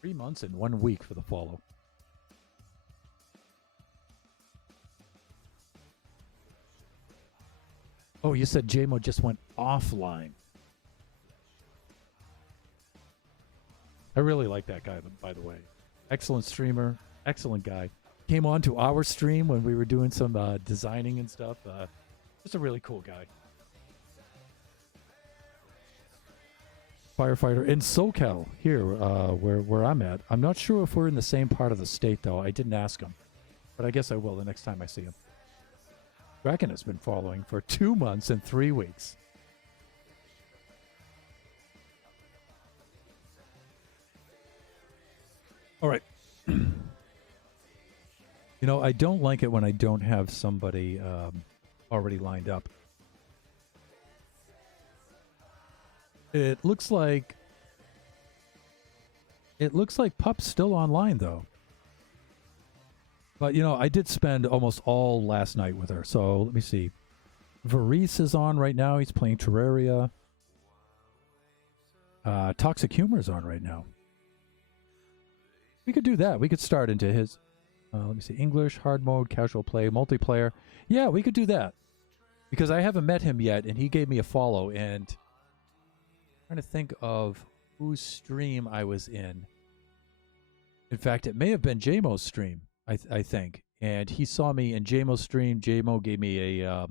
Three months and 1 week for the follow. Oh, you said JMO just went offline. I really like that guy, by the way. Excellent streamer, excellent guy. Came on to our stream when we were doing some designing and stuff. Just a really cool guy. Firefighter in SoCal here, where I'm at. I'm not sure if we're in the same part of the state, though. I didn't ask him, but I guess I will the next time I see him. Kraken has been following for 2 months and 3 weeks. All right. You know, I don't like it when I don't have somebody already lined up. It looks like Pup's still online, though. But, you know, I did spend almost all last night with her. So let me see. Varese is on right now. He's playing Terraria. Toxic Humor is on right now. We could do that. We could start into his... let me see. English, hard mode, casual play, multiplayer. Yeah, we could do that. Because I haven't met him yet, and he gave me a follow. And I'm trying to think of whose stream I was in. In fact, it may have been JMO's stream, I think. And he saw me in JMO's stream. JMO gave me a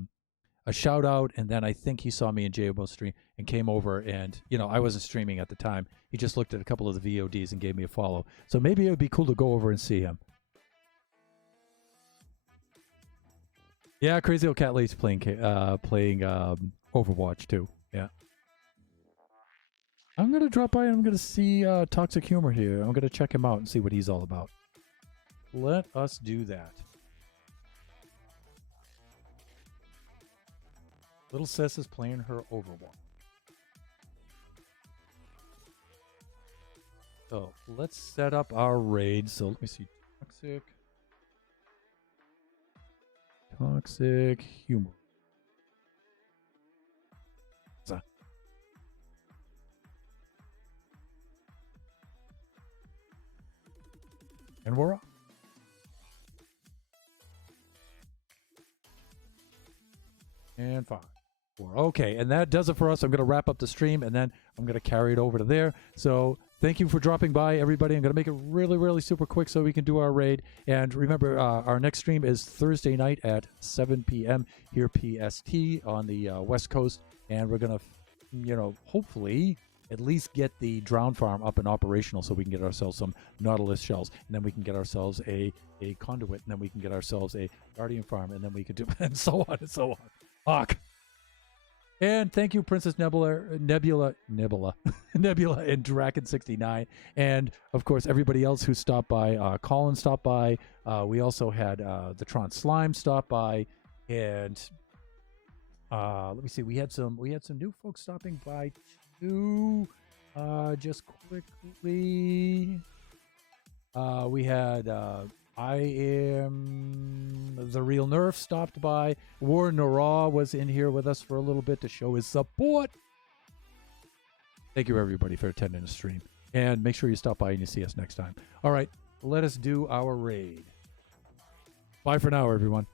shout out, and then I think he saw me in JMO's stream and came over. And, you know, I wasn't streaming at the time. He just looked at a couple of the VODs and gave me a follow. So maybe it would be cool to go over and see him. Yeah, Crazy Old Cat Lady's playing Overwatch too. Yeah. I'm going to drop by and I'm going to see Toxic Humor here. I'm going to check him out and see what he's all about. Let us do that. Little Sis is playing her Overwatch. So let's set up our raid. So let me see. Toxic Humor. And we're off. And 5, 4. Okay, and that does it for us. I'm going to wrap up the stream, and then I'm going to carry it over to there. So thank you for dropping by, everybody. I'm going to make it really, really super quick so we can do our raid. And remember, our next stream is Thursday night at 7 p.m. here PST on the West Coast. And we're going to, you know, hopefully at least get the Drown Farm up and operational so we can get ourselves some Nautilus shells. And then we can get ourselves a conduit. And then we can get ourselves a Guardian Farm. And then we can do, and so on and so on. Fuck. And thank you, Princess Nebula, and Draken69, and of course everybody else who stopped by. Colin stopped by. We also had the Tron Slime stop by, and let me see. We had some new folks stopping by too. Just quickly, we had I Am the Real Nerf stopped by. War Nara was in here with us for a little bit to show his support. Thank you, everybody, for attending the stream. And make sure you stop by and you see us next time. All right, let us do our raid. Bye for now, everyone.